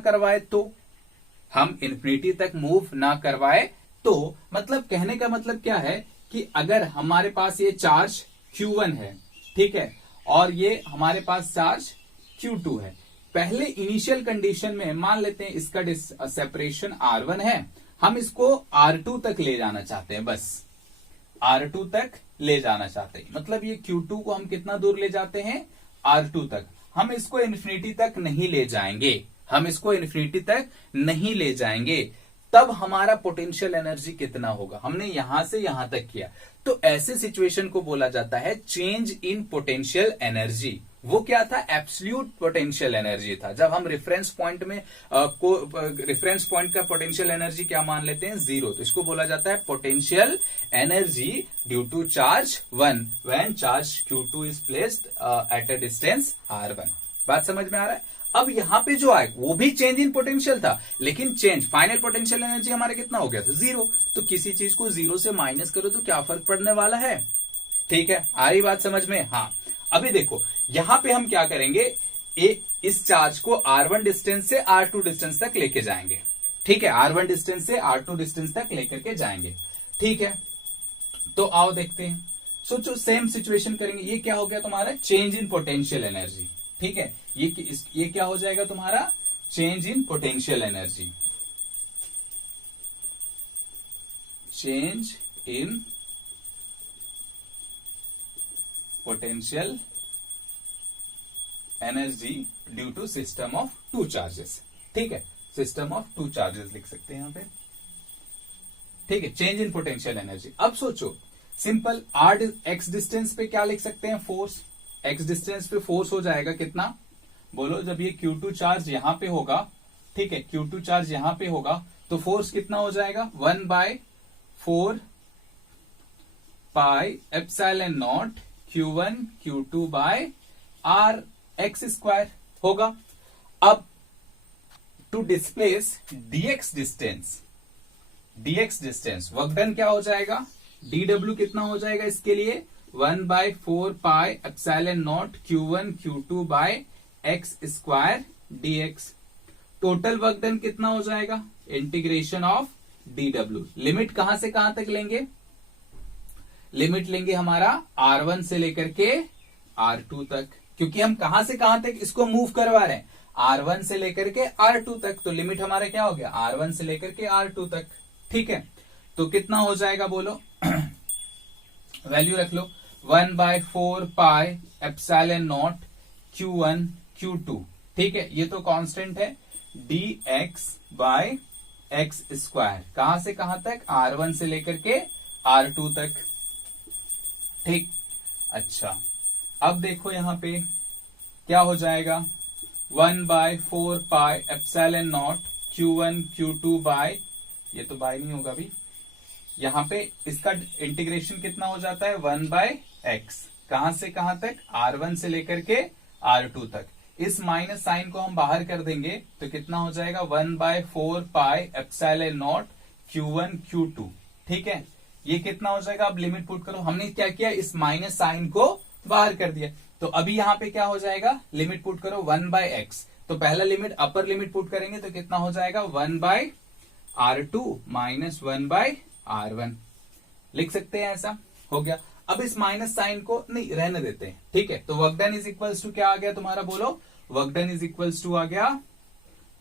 करवाए तो मतलब कहने का मतलब क्या है कि अगर हमारे पास ये चार्ज Q1 है, ठीक है, और ये हमारे पास चार्ज Q2 है। पहले इनिशियल कंडीशन में मान लेते हैं इसका सेपरेशन R1 है, हम इसको R2 तक ले जाना चाहते हैं, बस R2 तक ले जाना चाहते हैं। मतलब ये Q2 को हम कितना दूर ले जाते हैं, R2 तक। हम इसको इन्फिनिटी तक नहीं ले जाएंगे, तब हमारा पोटेंशियल एनर्जी कितना होगा, हमने यहां से यहां तक किया। तो ऐसे सिचुएशन को बोला जाता है चेंज इन पोटेंशियल एनर्जी। वो क्या था, एब्सोल्यूट पोटेंशियल एनर्जी था। जब हम रेफरेंस पॉइंट में रेफरेंस पॉइंट का पोटेंशियल एनर्जी क्या मान लेते हैं, 0, तो इसको बोला जाता है potential energy due to charge 1 when charge Q2 is placed at a distance R1। बात समझ में आ रहा है। अब यहां पे जो आए वो भी चेंज इन पोटेंशियल था, लेकिन चेंज फाइनल पोटेंशियल एनर्जी हमारा कितना हो गया था, 0। तो किसी चीज को 0 से माइनस करो तो क्या फर्क पड़ने वाला है, ठीक है, आ रही बात समझ में। हाँ, अभी देखो यहां पे हम क्या करेंगे, इस चार्ज को R1 डिस्टेंस से R2 डिस्टेंस तक लेके जाएंगे, ठीक है, R1 डिस्टेंस से R2 डिस्टेंस तक लेकर के जाएंगे, ठीक है। तो आओ देखते हैं, सोचो सेम सिचुएशन करेंगे। ये क्या हो गया तुम्हारा, चेंज इन पोटेंशियल एनर्जी, ठीक है। ये क्या हो जाएगा तुम्हारा, change in potential energy, change in potential energy due to system of 2 charges, ठीक है, सिस्टम ऑफ 2 चार्जेस लिख सकते हैं यहां पे, ठीक है, चेंज इन पोटेंशियल एनर्जी। अब सोचो सिंपल, x डिस्टेंस पे क्या लिख सकते हैं, फोर्स। x डिस्टेंस पे फोर्स हो जाएगा कितना, बोलो, जब ये Q2 चार्ज यहां पे होगा, ठीक है, Q2 चार्ज यहां पे होगा तो फोर्स कितना हो जाएगा, 1/4 pi epsilon naught Q1 Q2 by R x square होगा। अब to displace dx distance work done क्या हो जाएगा, dw कितना हो जाएगा इसके लिए, 1/4 pi epsilon naught Q1 Q2 by x square dx। Total work done कितना हो जाएगा, इंटीग्रेशन ऑफ dw। लिमिट कहां से कहां तक लेंगे, लिमिट लेंगे हमारा R1 से लेकर के R2 तक, क्योंकि हम कहां से कहां तक इसको मूव करवा रहे हैं, R1 से लेकर के R2 तक, तो लिमिट हमारा क्या हो गया, R1 से लेकर के R2 तक। ठीक है, तो कितना हो जाएगा बोलो, वैल्यू रख लो 1/4πε0 Q1 Q2। ठीक है, ये तो कांस्टेंट है, dx/x², कहां से कहां तक, R1 से लेकर के R2 तक। ठीक, अच्छा अब देखो यहां पे क्या हो जाएगा, 1/4πε0 Q1 Q2 बाय, ये तो बाय नहीं होगा अभी, यहां पे इसका इंटीग्रेशन कितना हो जाता है, 1/x, कहां से कहां तक, R1 से लेकर के R2 तक। इस माइनस साइन को हम बाहर कर देंगे तो कितना हो जाएगा, 1/4πε0 Q1 Q2। ठीक है, ये कितना हो जाएगा, अब लिमिट पुट करो, हमने क्या किया, इस माइनस साइन को बाहर कर दिया, तो अभी यहां पे क्या हो जाएगा, लिमिट पुट करो 1/x, तो पहला लिमिट अपर लिमिट पुट करेंगे तो कितना हो जाएगा, 1/R2 माइनस 1/R1, लिख सकते हैं, ऐसा हो गया। अब इस माइनस साइन को नहीं रहने देते हैं। ठीक है, तो work done is equals to क्या आ गया तुम्हारा, बोलो, work done is equals to आ गया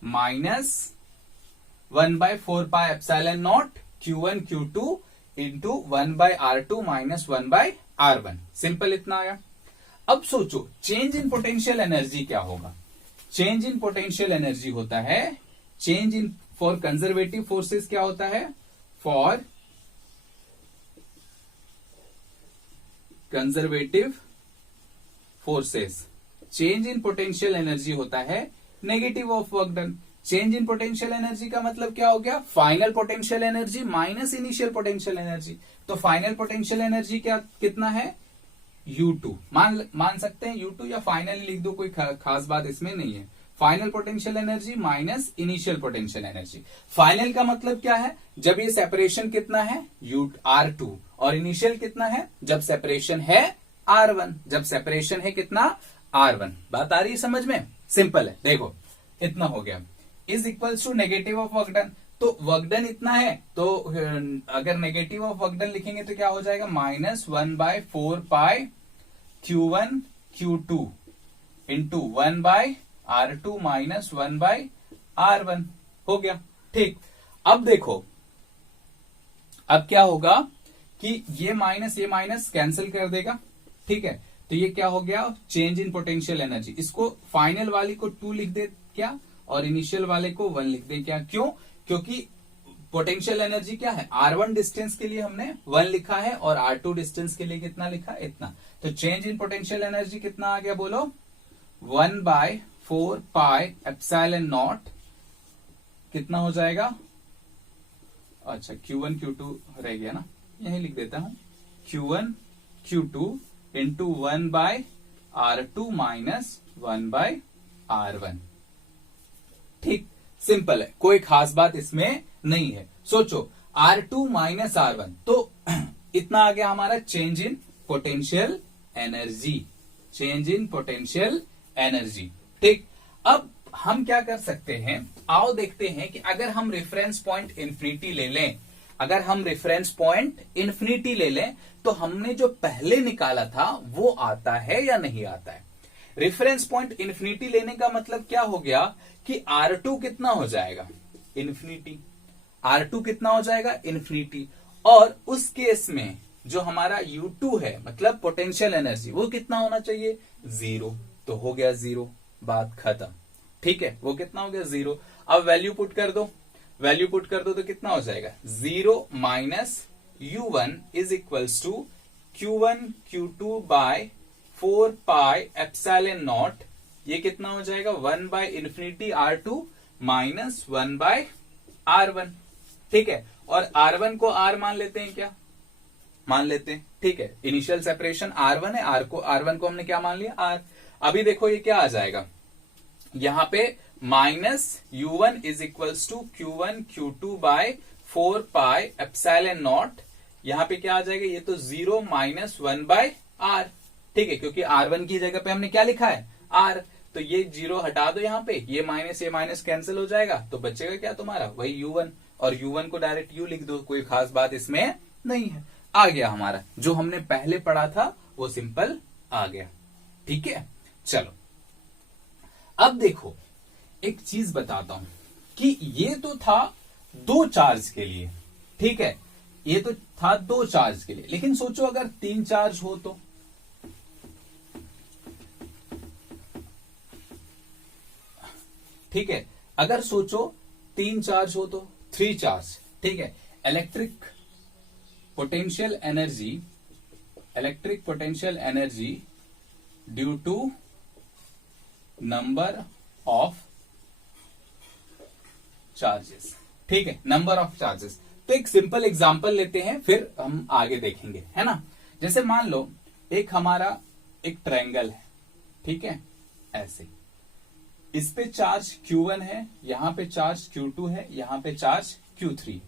-1/4πε0 Q1 Q2 into 1/R2 minus 1/R1, simple इतना आया। अब सोचो चेंज इन पोटेंशियल एनर्जी क्या होगा, चेंज इन पोटेंशियल एनर्जी होता है, change in for conservative forces क्या होता है, for conservative forces change in potential energy होता है negative of work done. Change in potential energy का मतलब क्या हो गया, final potential energy minus initial potential energy. तो फाइनल पोटेंशियल एनर्जी क्या कितना है, U2, मान सकते हैं U2 या फाइनली लिख दो, कोई खास बात इसमें नहीं है। Final potential energy minus initial potential energy. Final का मतलब क्या है, जब ये सेपरेशन कितना है R2, और इनिशियल कितना है, जब सेपरेशन है R1, जब सेपरेशन है कितना R1। बात आ रही है समझ में, सिंपल है। देखो इतना हो गया, is equals to negative of work done, तो वर्क डन इतना है, तो अगर नेगेटिव ऑफ वर्क डन लिखेंगे तो क्या हो जाएगा, -1/4π Q1 Q2 into 1/R2 minus 1/R1 हो गया। ठीक, अब देखो अब क्या होगा कि ये माइनस कैंसिल कर देगा। ठीक है, तो ये क्या हो गया, चेंज इन पोटेंशियल एनर्जी। इसको फाइनल वाली को 2 लिख दे क्या, और इनिशियल वाले को 1 लिख दे क्या, क्यों, क्योंकि पोटेंशियल एनर्जी क्या है, R1 डिस्टेंस के लिए हमने 1 लिखा है और R2 डिस्टेंस के लिए कितना लिखा है, इतना। तो चेंज इन पोटेंशियल एनर्जी कितना आ गया, बोलो, 1/4πε0 कितना हो जाएगा, अच्छा Q1 Q2 रह गया ना, यही लिख देता हूं, Q1 Q2 into 1/R2 minus 1/R1। ठीक, सिंपल है, कोई खास बात इसमें नहीं है। सोचो R2 माइनस R1, तो इतना आ गया हमारा change in potential energy, change in potential energy. ठीक, अब हम क्या कर सकते हैं, आओ देखते हैं कि अगर हम रेफरेंस पॉइंट इन्फिनिटी ले लें, अगर हम रेफरेंस पॉइंट इन्फिनिटी ले लें तो हमने जो पहले निकाला था वो आता है या नहीं आता है। रेफरेंस पॉइंट इन्फिनिटी लेने का मतलब क्या हो गया कि R2 कितना हो जाएगा, इन्फिनिटी, R2 कितना हो जाएगा, इन्फिनिटी, और उस केस में जो हमारा U2 है मतलब पोटेंशियल एनर्जी, वो कितना होना चाहिए, 0, तो हो गया 0, बात खत्म। ठीक है, वो कितना हो गया, 0। अब वैल्यू पुट कर दो, वैल्यू पुट कर दो तो कितना हो जाएगा, 0 minus U1 is equals to Q1 Q2 by 4πε0, ये कितना हो जाएगा, 1/∞ R2 माइनस 1/R1। ठीक है, और R1 को R मान लेते हैं क्या, मान लेते हैं। ठीक है, इनिशियल सेपरेशन R1 है, R1 को हमने क्या मान लिया, R। अभी देखो ये क्या आ जाएगा, यहां पे -U1 is equals to Q1 Q2 by 4πε0, यहां पे क्या आ जाएगा, ये तो 0 माइनस 1/R। ठीक है, क्योंकि R1 की जगह पे हमने क्या लिखा है, R, तो ये 0 हटा दो, यहां पे ये माइनस कैंसिल हो जाएगा, तो बचेगा क्या तुम्हारा, वही U1, और U1 को डायरेक्ट U लिख दो, कोई खास बात इसमें नहीं है। आ गया हमारा जो हमने पहले पढ़ा था वो सिंपल आ गया। ठीक है, चलो अब देखो एक चीज बताता हूं कि ये तो था दो चार्ज के लिए, ठीक है, ये तो था दो चार्ज के लिए, लेकिन सोचो अगर तीन चार्ज हो तो, ठीक है, अगर सोचो तीन चार्ज हो तो थ्री चार्ज, ठीक है, electric potential energy due to number of charges, ठीक है, नंबर ऑफ चार्जेस। तो एक सिंपल एग्जांपल लेते हैं फिर हम आगे देखेंगे, है ना। जैसे मान लो एक हमारा एक ट्रायंगल है, ठीक है, ऐसे इस पे चार्ज Q1 है, यहां पे चार्ज Q2 है, यहां पे चार्ज Q3,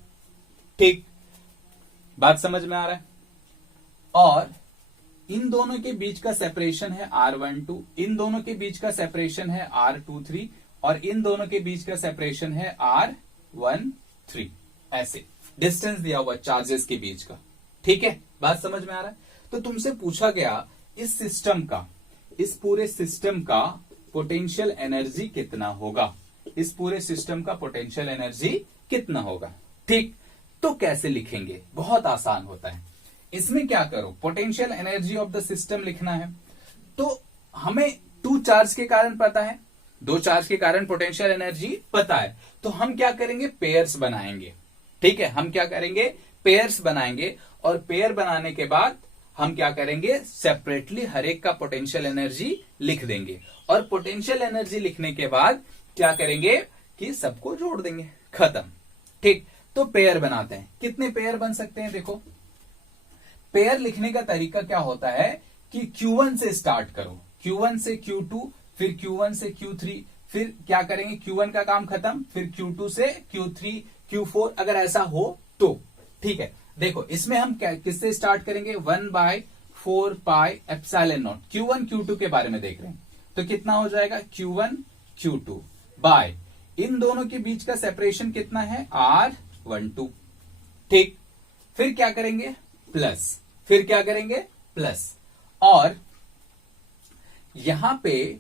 ठीक, बात समझ में आ रहा है। और इन दोनों के बीच का सेपरेशन है R12, इन दोनों के बीच का सेपरेशन है R23 और इन दोनों के बीच का सेपरेशन है R13, ऐसे डिस्टेंस दिया हुआ चार्जेस के बीच का, ठीक है, बात समझ में आ रहा है। तो तुमसे पूछा गया इस सिस्टम का, इस पूरे सिस्टम का पोटेंशियल एनर्जी कितना होगा, इस पूरे सिस्टम का पोटेंशियल एनर्जी कितना होगा, ठीक। तो कैसे लिखेंगे, बहुत आसान होता है। इसमें क्या करो, potential energy of the system लिखना है। तो हमें टू चार्ज के कारण पता है, दो चार्ज के कारण पोटेंशियल एनर्जी पता है, तो हम क्या करेंगे, पेयर्स बनाएंगे, ठीक है, हम क्या करेंगे, पेयर्स बनाएंगे। और पेयर बनाने के बाद हम क्या करेंगे, सेपरेटली हर एक का पोटेंशियल एनर्जी लिख देंगे। और पोटेंशियल एनर्जी लिखने के बाद क्या करेंगे कि सबको जोड़ देंगे, खत्म, ठीक। तो पेयर बनाते हैं, कितने पेयर बन सकते हैं, देखो पेयर लिखने का तरीका क्या होता है कि Q1 से स्टार्ट करो, Q1 से Q2, फिर Q1 से Q3, फिर क्या करेंगे, Q1 का काम खत्म, फिर Q2 से Q3, Q4, अगर ऐसा हो तो, ठीक है। देखो इसमें हम किससे स्टार्ट करेंगे, 1/4 pi epsilon naught, Q1 Q2 के बारे में देख रहे हैं, तो कितना हो जाएगा, Q1 Q2 बाय इन दोनों के बीच का सेपरेशन कितना है, R12, ठीक। फिर क्या करेंगे, प्लस, फिर क्या करेंगे, प्लस, और यहां पे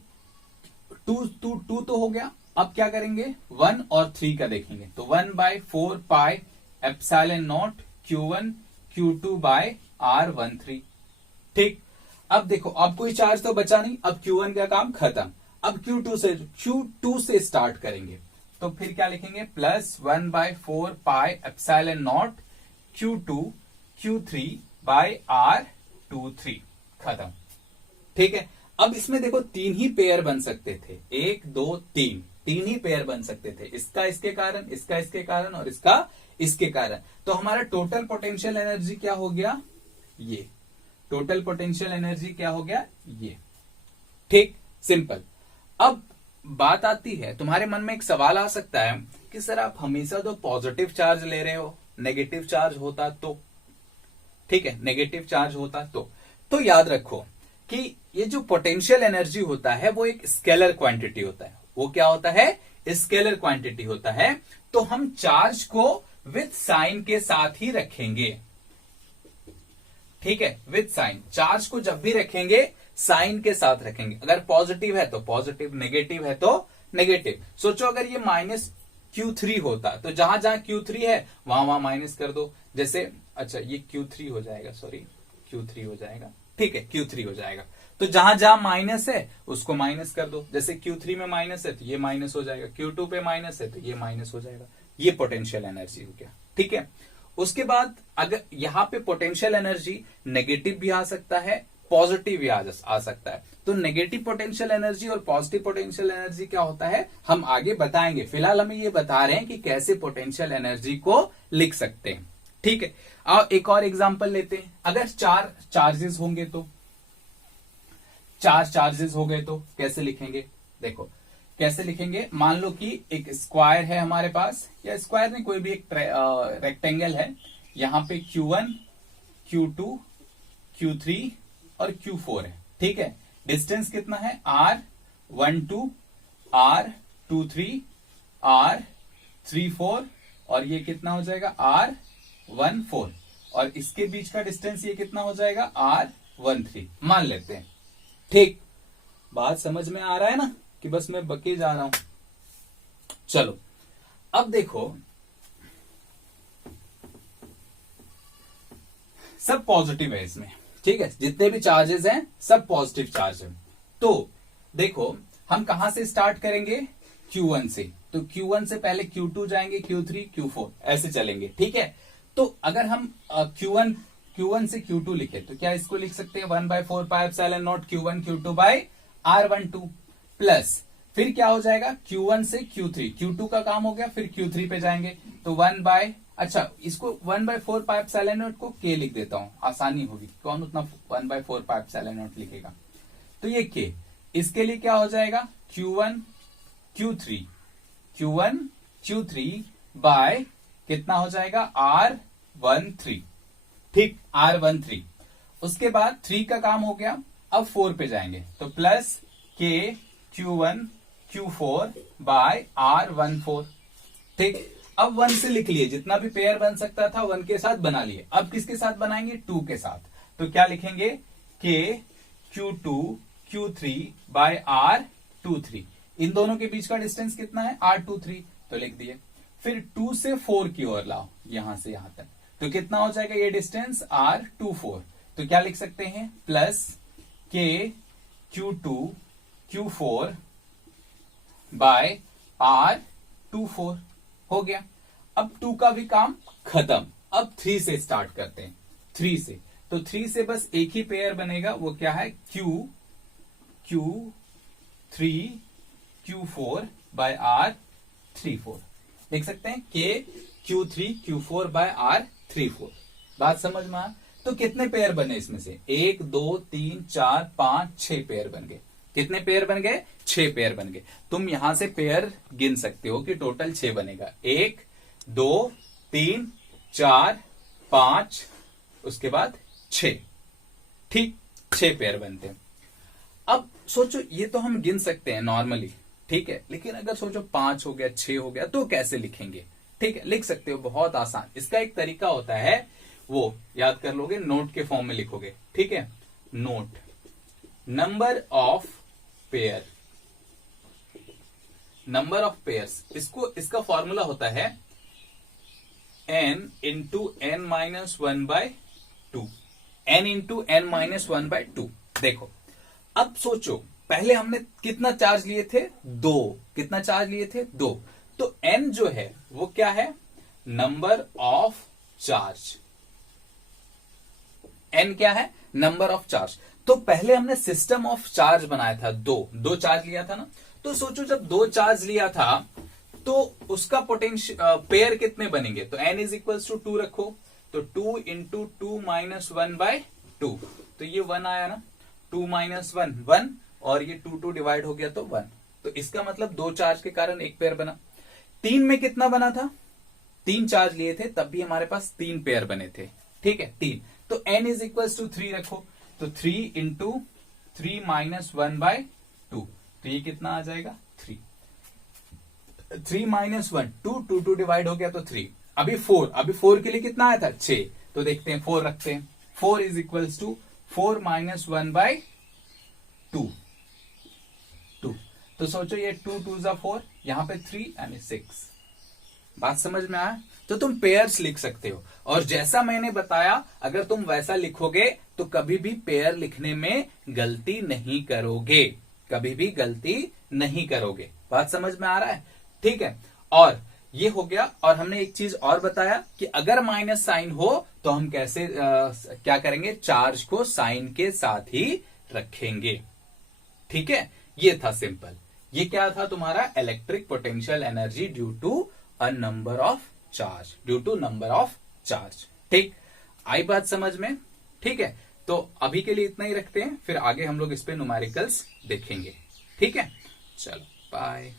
टू तो हो गया, अब क्या करेंगे, 1 और 3 का देखेंगे, तो 1/4 pi epsilon naught Q1 Q2 bye R13, ठीक। अब देखो अब कोई चार्ज तो बचा नहीं, अब Q1 का काम खत्म, अब Q2 से स्टार्ट करेंगे, तो फिर क्या लिखेंगे, plus 1/4 pi epsilon naught Q2 Q3 by R23, खत्म, ठीक है। अब इसमें देखो तीन ही पेयर बन सकते थे, 1 2 3, तीन ही पेयर बन सकते थे, इसका इसके कारण, इसका इसके कारण और इसका इसके कारण। तो हमारा टोटल पोटेंशियल एनर्जी क्या हो गया, ये टोटल पोटेंशियल एनर्जी क्या हो गया, ये, ठीक, सिंपल। अब बात आती है, तुम्हारे मन में एक सवाल आ सकता है कि सर आप हमेशा तो पॉजिटिव चार्ज ले रहे हो, नेगेटिव चार्ज होता तो, ठीक है, नेगेटिव चार्ज होता तो याद रखो कि ये जो पोटेंशियल एनर्जी होता है वो एक स्केलर क्वांटिटी होता है। वो क्या होता है, स्केलर क्वांटिटी होता है। तो हम चार्ज को विथ साइन के साथ ही रखेंगे, ठीक है, विथ साइन। चार्ज को जब भी रखेंगे साइन के साथ रखेंगे, अगर पॉजिटिव है तो पॉजिटिव, नेगेटिव है तो नेगेटिव। सोचो अगर ये -Q3 होता तो जहां जहां Q3 है वहां वहां माइनस कर दो, जैसे अच्छा ये Q3 हो जाएगा, सॉरी Q3 हो जाएगा, ठीक है, Q3 हो जाएगा। तो जहां जहां माइनस है उसको माइनस कर दो, जैसे Q3 में माइनस है तो ये माइनस हो जाएगा, Q2 पे माइनस है तो ये माइनस हो जाएगा। ये पोटेंशियल एनर्जी हो गया, ठीक है। उसके बाद अगर यहां पे पोटेंशियल एनर्जी नेगेटिव भी आ सकता है, पॉजिटिव भी आ सकता है। तो नेगेटिव पोटेंशियल एनर्जी और पॉजिटिव पोटेंशियल एनर्जी क्या होता है हम आगे बताएंगे, फिलहाल हमें ये बता रहे हैं कि कैसे पोटेंशियल एनर्जी को लिख सकते हैं, ठीक है। अब एक और एग्जांपल लेते हैं, अगर चार चार्जेस होंगे तो, चार चार्जेस हो गए तो कैसे लिखेंगे, देखो कैसे लिखेंगे। मान लो कि एक स्क्वायर है हमारे पास, या स्क्वायर नहीं कोई भी एक रेक्टेंगल है, यहां पे Q1 Q2 Q3 और Q4 है, ठीक है। डिस्टेंस कितना है, R12 R23 R34 और ये कितना हो जाएगा R14, और इसके बीच का डिस्टेंस ये कितना हो जाएगा R13 मान लेते हैं, ठीक। बात समझ में आ रहा है ना कि बस मैं बके जा रहा हूं। चलो अब देखो, सब पॉजिटिव है इसमें, ठीक है, जितने भी चार्जेस हैं सब पॉजिटिव चार्ज है। तो देखो हम कहां से स्टार्ट करेंगे, Q1 से। तो Q1 से पहले Q2 जाएंगे, Q3, Q4 ऐसे चलेंगे, ठीक है। तो अगर हम Q1 से Q2 लिखे तो क्या इसको लिख सकते हैं 1/4πε0 Q1 Q2 bye R12 plus फिर क्या हो जाएगा Q1 से Q3, Q2 का काम हो गया, फिर Q3 पे जाएंगे तो अच्छा इसको 1/4πε0 को K लिख देता हूं, आसानी होगी, कौन उतना 1/4πε0 लिखेगा। तो ये K, इसके लिए क्या हो जाएगा Q1 Q3 बाय कितना हो जाएगा R13, ठीक, R13। उसके बाद 3 का काम हो गया, अब 4 पे जाएंगे तो plus K Q1 Q4 bye R14, ठीक। अब 1 से लिख लिए, जितना भी पेयर बन सकता था 1 के साथ बना लिए। अब किसके साथ बनाएंगे 2 के साथ, तो क्या लिखेंगे K Q2 Q3 by R23। इन दोनों के बीच का डिस्टेंस कितना है R23, तो लिख दिए। फिर 2 से 4 की ओर लाओ, यहां से यहां तक, तो कितना हो जाएगा ये डिस्टेंस R24। तो क्या लिख सकते हैं plus K Q2 Q4 bye R24 हो गया। अब 2 का भी काम खत्म, अब 3 से स्टार्ट करते हैं, 3 से। तो 3 से बस एक ही पेयर बनेगा, वो क्या है Q3 Q4 बाय R34 लिख सकते हैं K Q3 Q4 bye R34। बात समझ में आ? तो कितने पेयर बने इसमें से 1 2 3 4 5 6 पेयर बन गए। कितने पेयर बन गए 6 पेयर बन गए। तुम यहां से पेयर गिन सकते हो कि टोटल 6 बनेगा, 1 2 3 4 5 उसके बाद 6, ठीक, 6 पेयर बनते हैं। अब सोचो ये तो हम गिन सकते हैं नॉर्मली, ठीक है, लेकिन अगर सोचो 5 हो गया 6 हो गया तो कैसे लिखेंगे, ठीक है, लिख सकते हो, बहुत आसान। इसका एक तरीका होता है, वो याद कर लोगे, नोट के फॉर्म में लिखोगे, ठीक है। Note number of pair, number of pairs, इसका फॉर्मूला होता है n into n minus 1/2, n into n minus 1/2। देखो अब सोचो, पहले हमने कितना चार्ज लिए थे 2, कितना चार्ज लिए थे 2, तो n जो है वो क्या है नंबर ऑफ चार्ज, n क्या है नंबर ऑफ चार्ज। तो पहले हमने सिस्टम ऑफ चार्ज बनाया था, दो चार्ज लिया था ना। तो सोचो जब 2 चार्ज लिया था तो उसका पोटेंशियल पेयर कितने बनेंगे, तो n इज इक्वल टू 2 रखो, तो 2 इंटू 2 माइनस 1/2, तो ये 1 आया ना, 2 माइनस 1 1, और ये 2 डिवाइड हो गया तो 1। तो इसका मतलब 2 चार्ज के कारण एक पेयर बना। 3 में कितना बना था, 3 चार्ज लिए थे तब भी हमारे पास 3 पेयर बने थे, ठीक है 3। तो n इज इक्वल टू 3 रखो, तो 3 इंटू 3 माइनस 1/2, तो ये कितना आ जाएगा 3, 3 माइनस 1 2 डिवाइड हो गया तो 3। अभी 4 के लिए कितना आया था 6, तो देखते हैं 4 रखते हैं, 4 इज इक्वल टू 4 माइनस 1/2 2। तो सोचो ये 2 2 जा 4, यहां पे 3 यानी 6। बात समझ में आया? तो तुम पेयर्स लिख सकते हो, और जैसा मैंने बताया अगर तुम वैसा लिखोगे तो कभी भी पेयर लिखने में गलती नहीं करोगे, कभी भी गलती नहीं करोगे। बात समझ में आ रहा है? ठीक है, और ये हो गया। और हमने एक चीज और बताया कि अगर माइनस साइन हो तो हम कैसे क्या करेंगे, चार्ज को साइन के साथ ही रखेंगे। ठीक है, ये था सिंपल। ये क्या था तुम्हारा electric potential energy due to a number of charge, due to number of charge. ठीक, आई बात समझ में? ठीक है, तो अभी के लिए इतना ही रखते हैं, फिर आगे हम लोग इस पे न्यूमेरिकल्स देखेंगे। ठीक है, चलो बाय।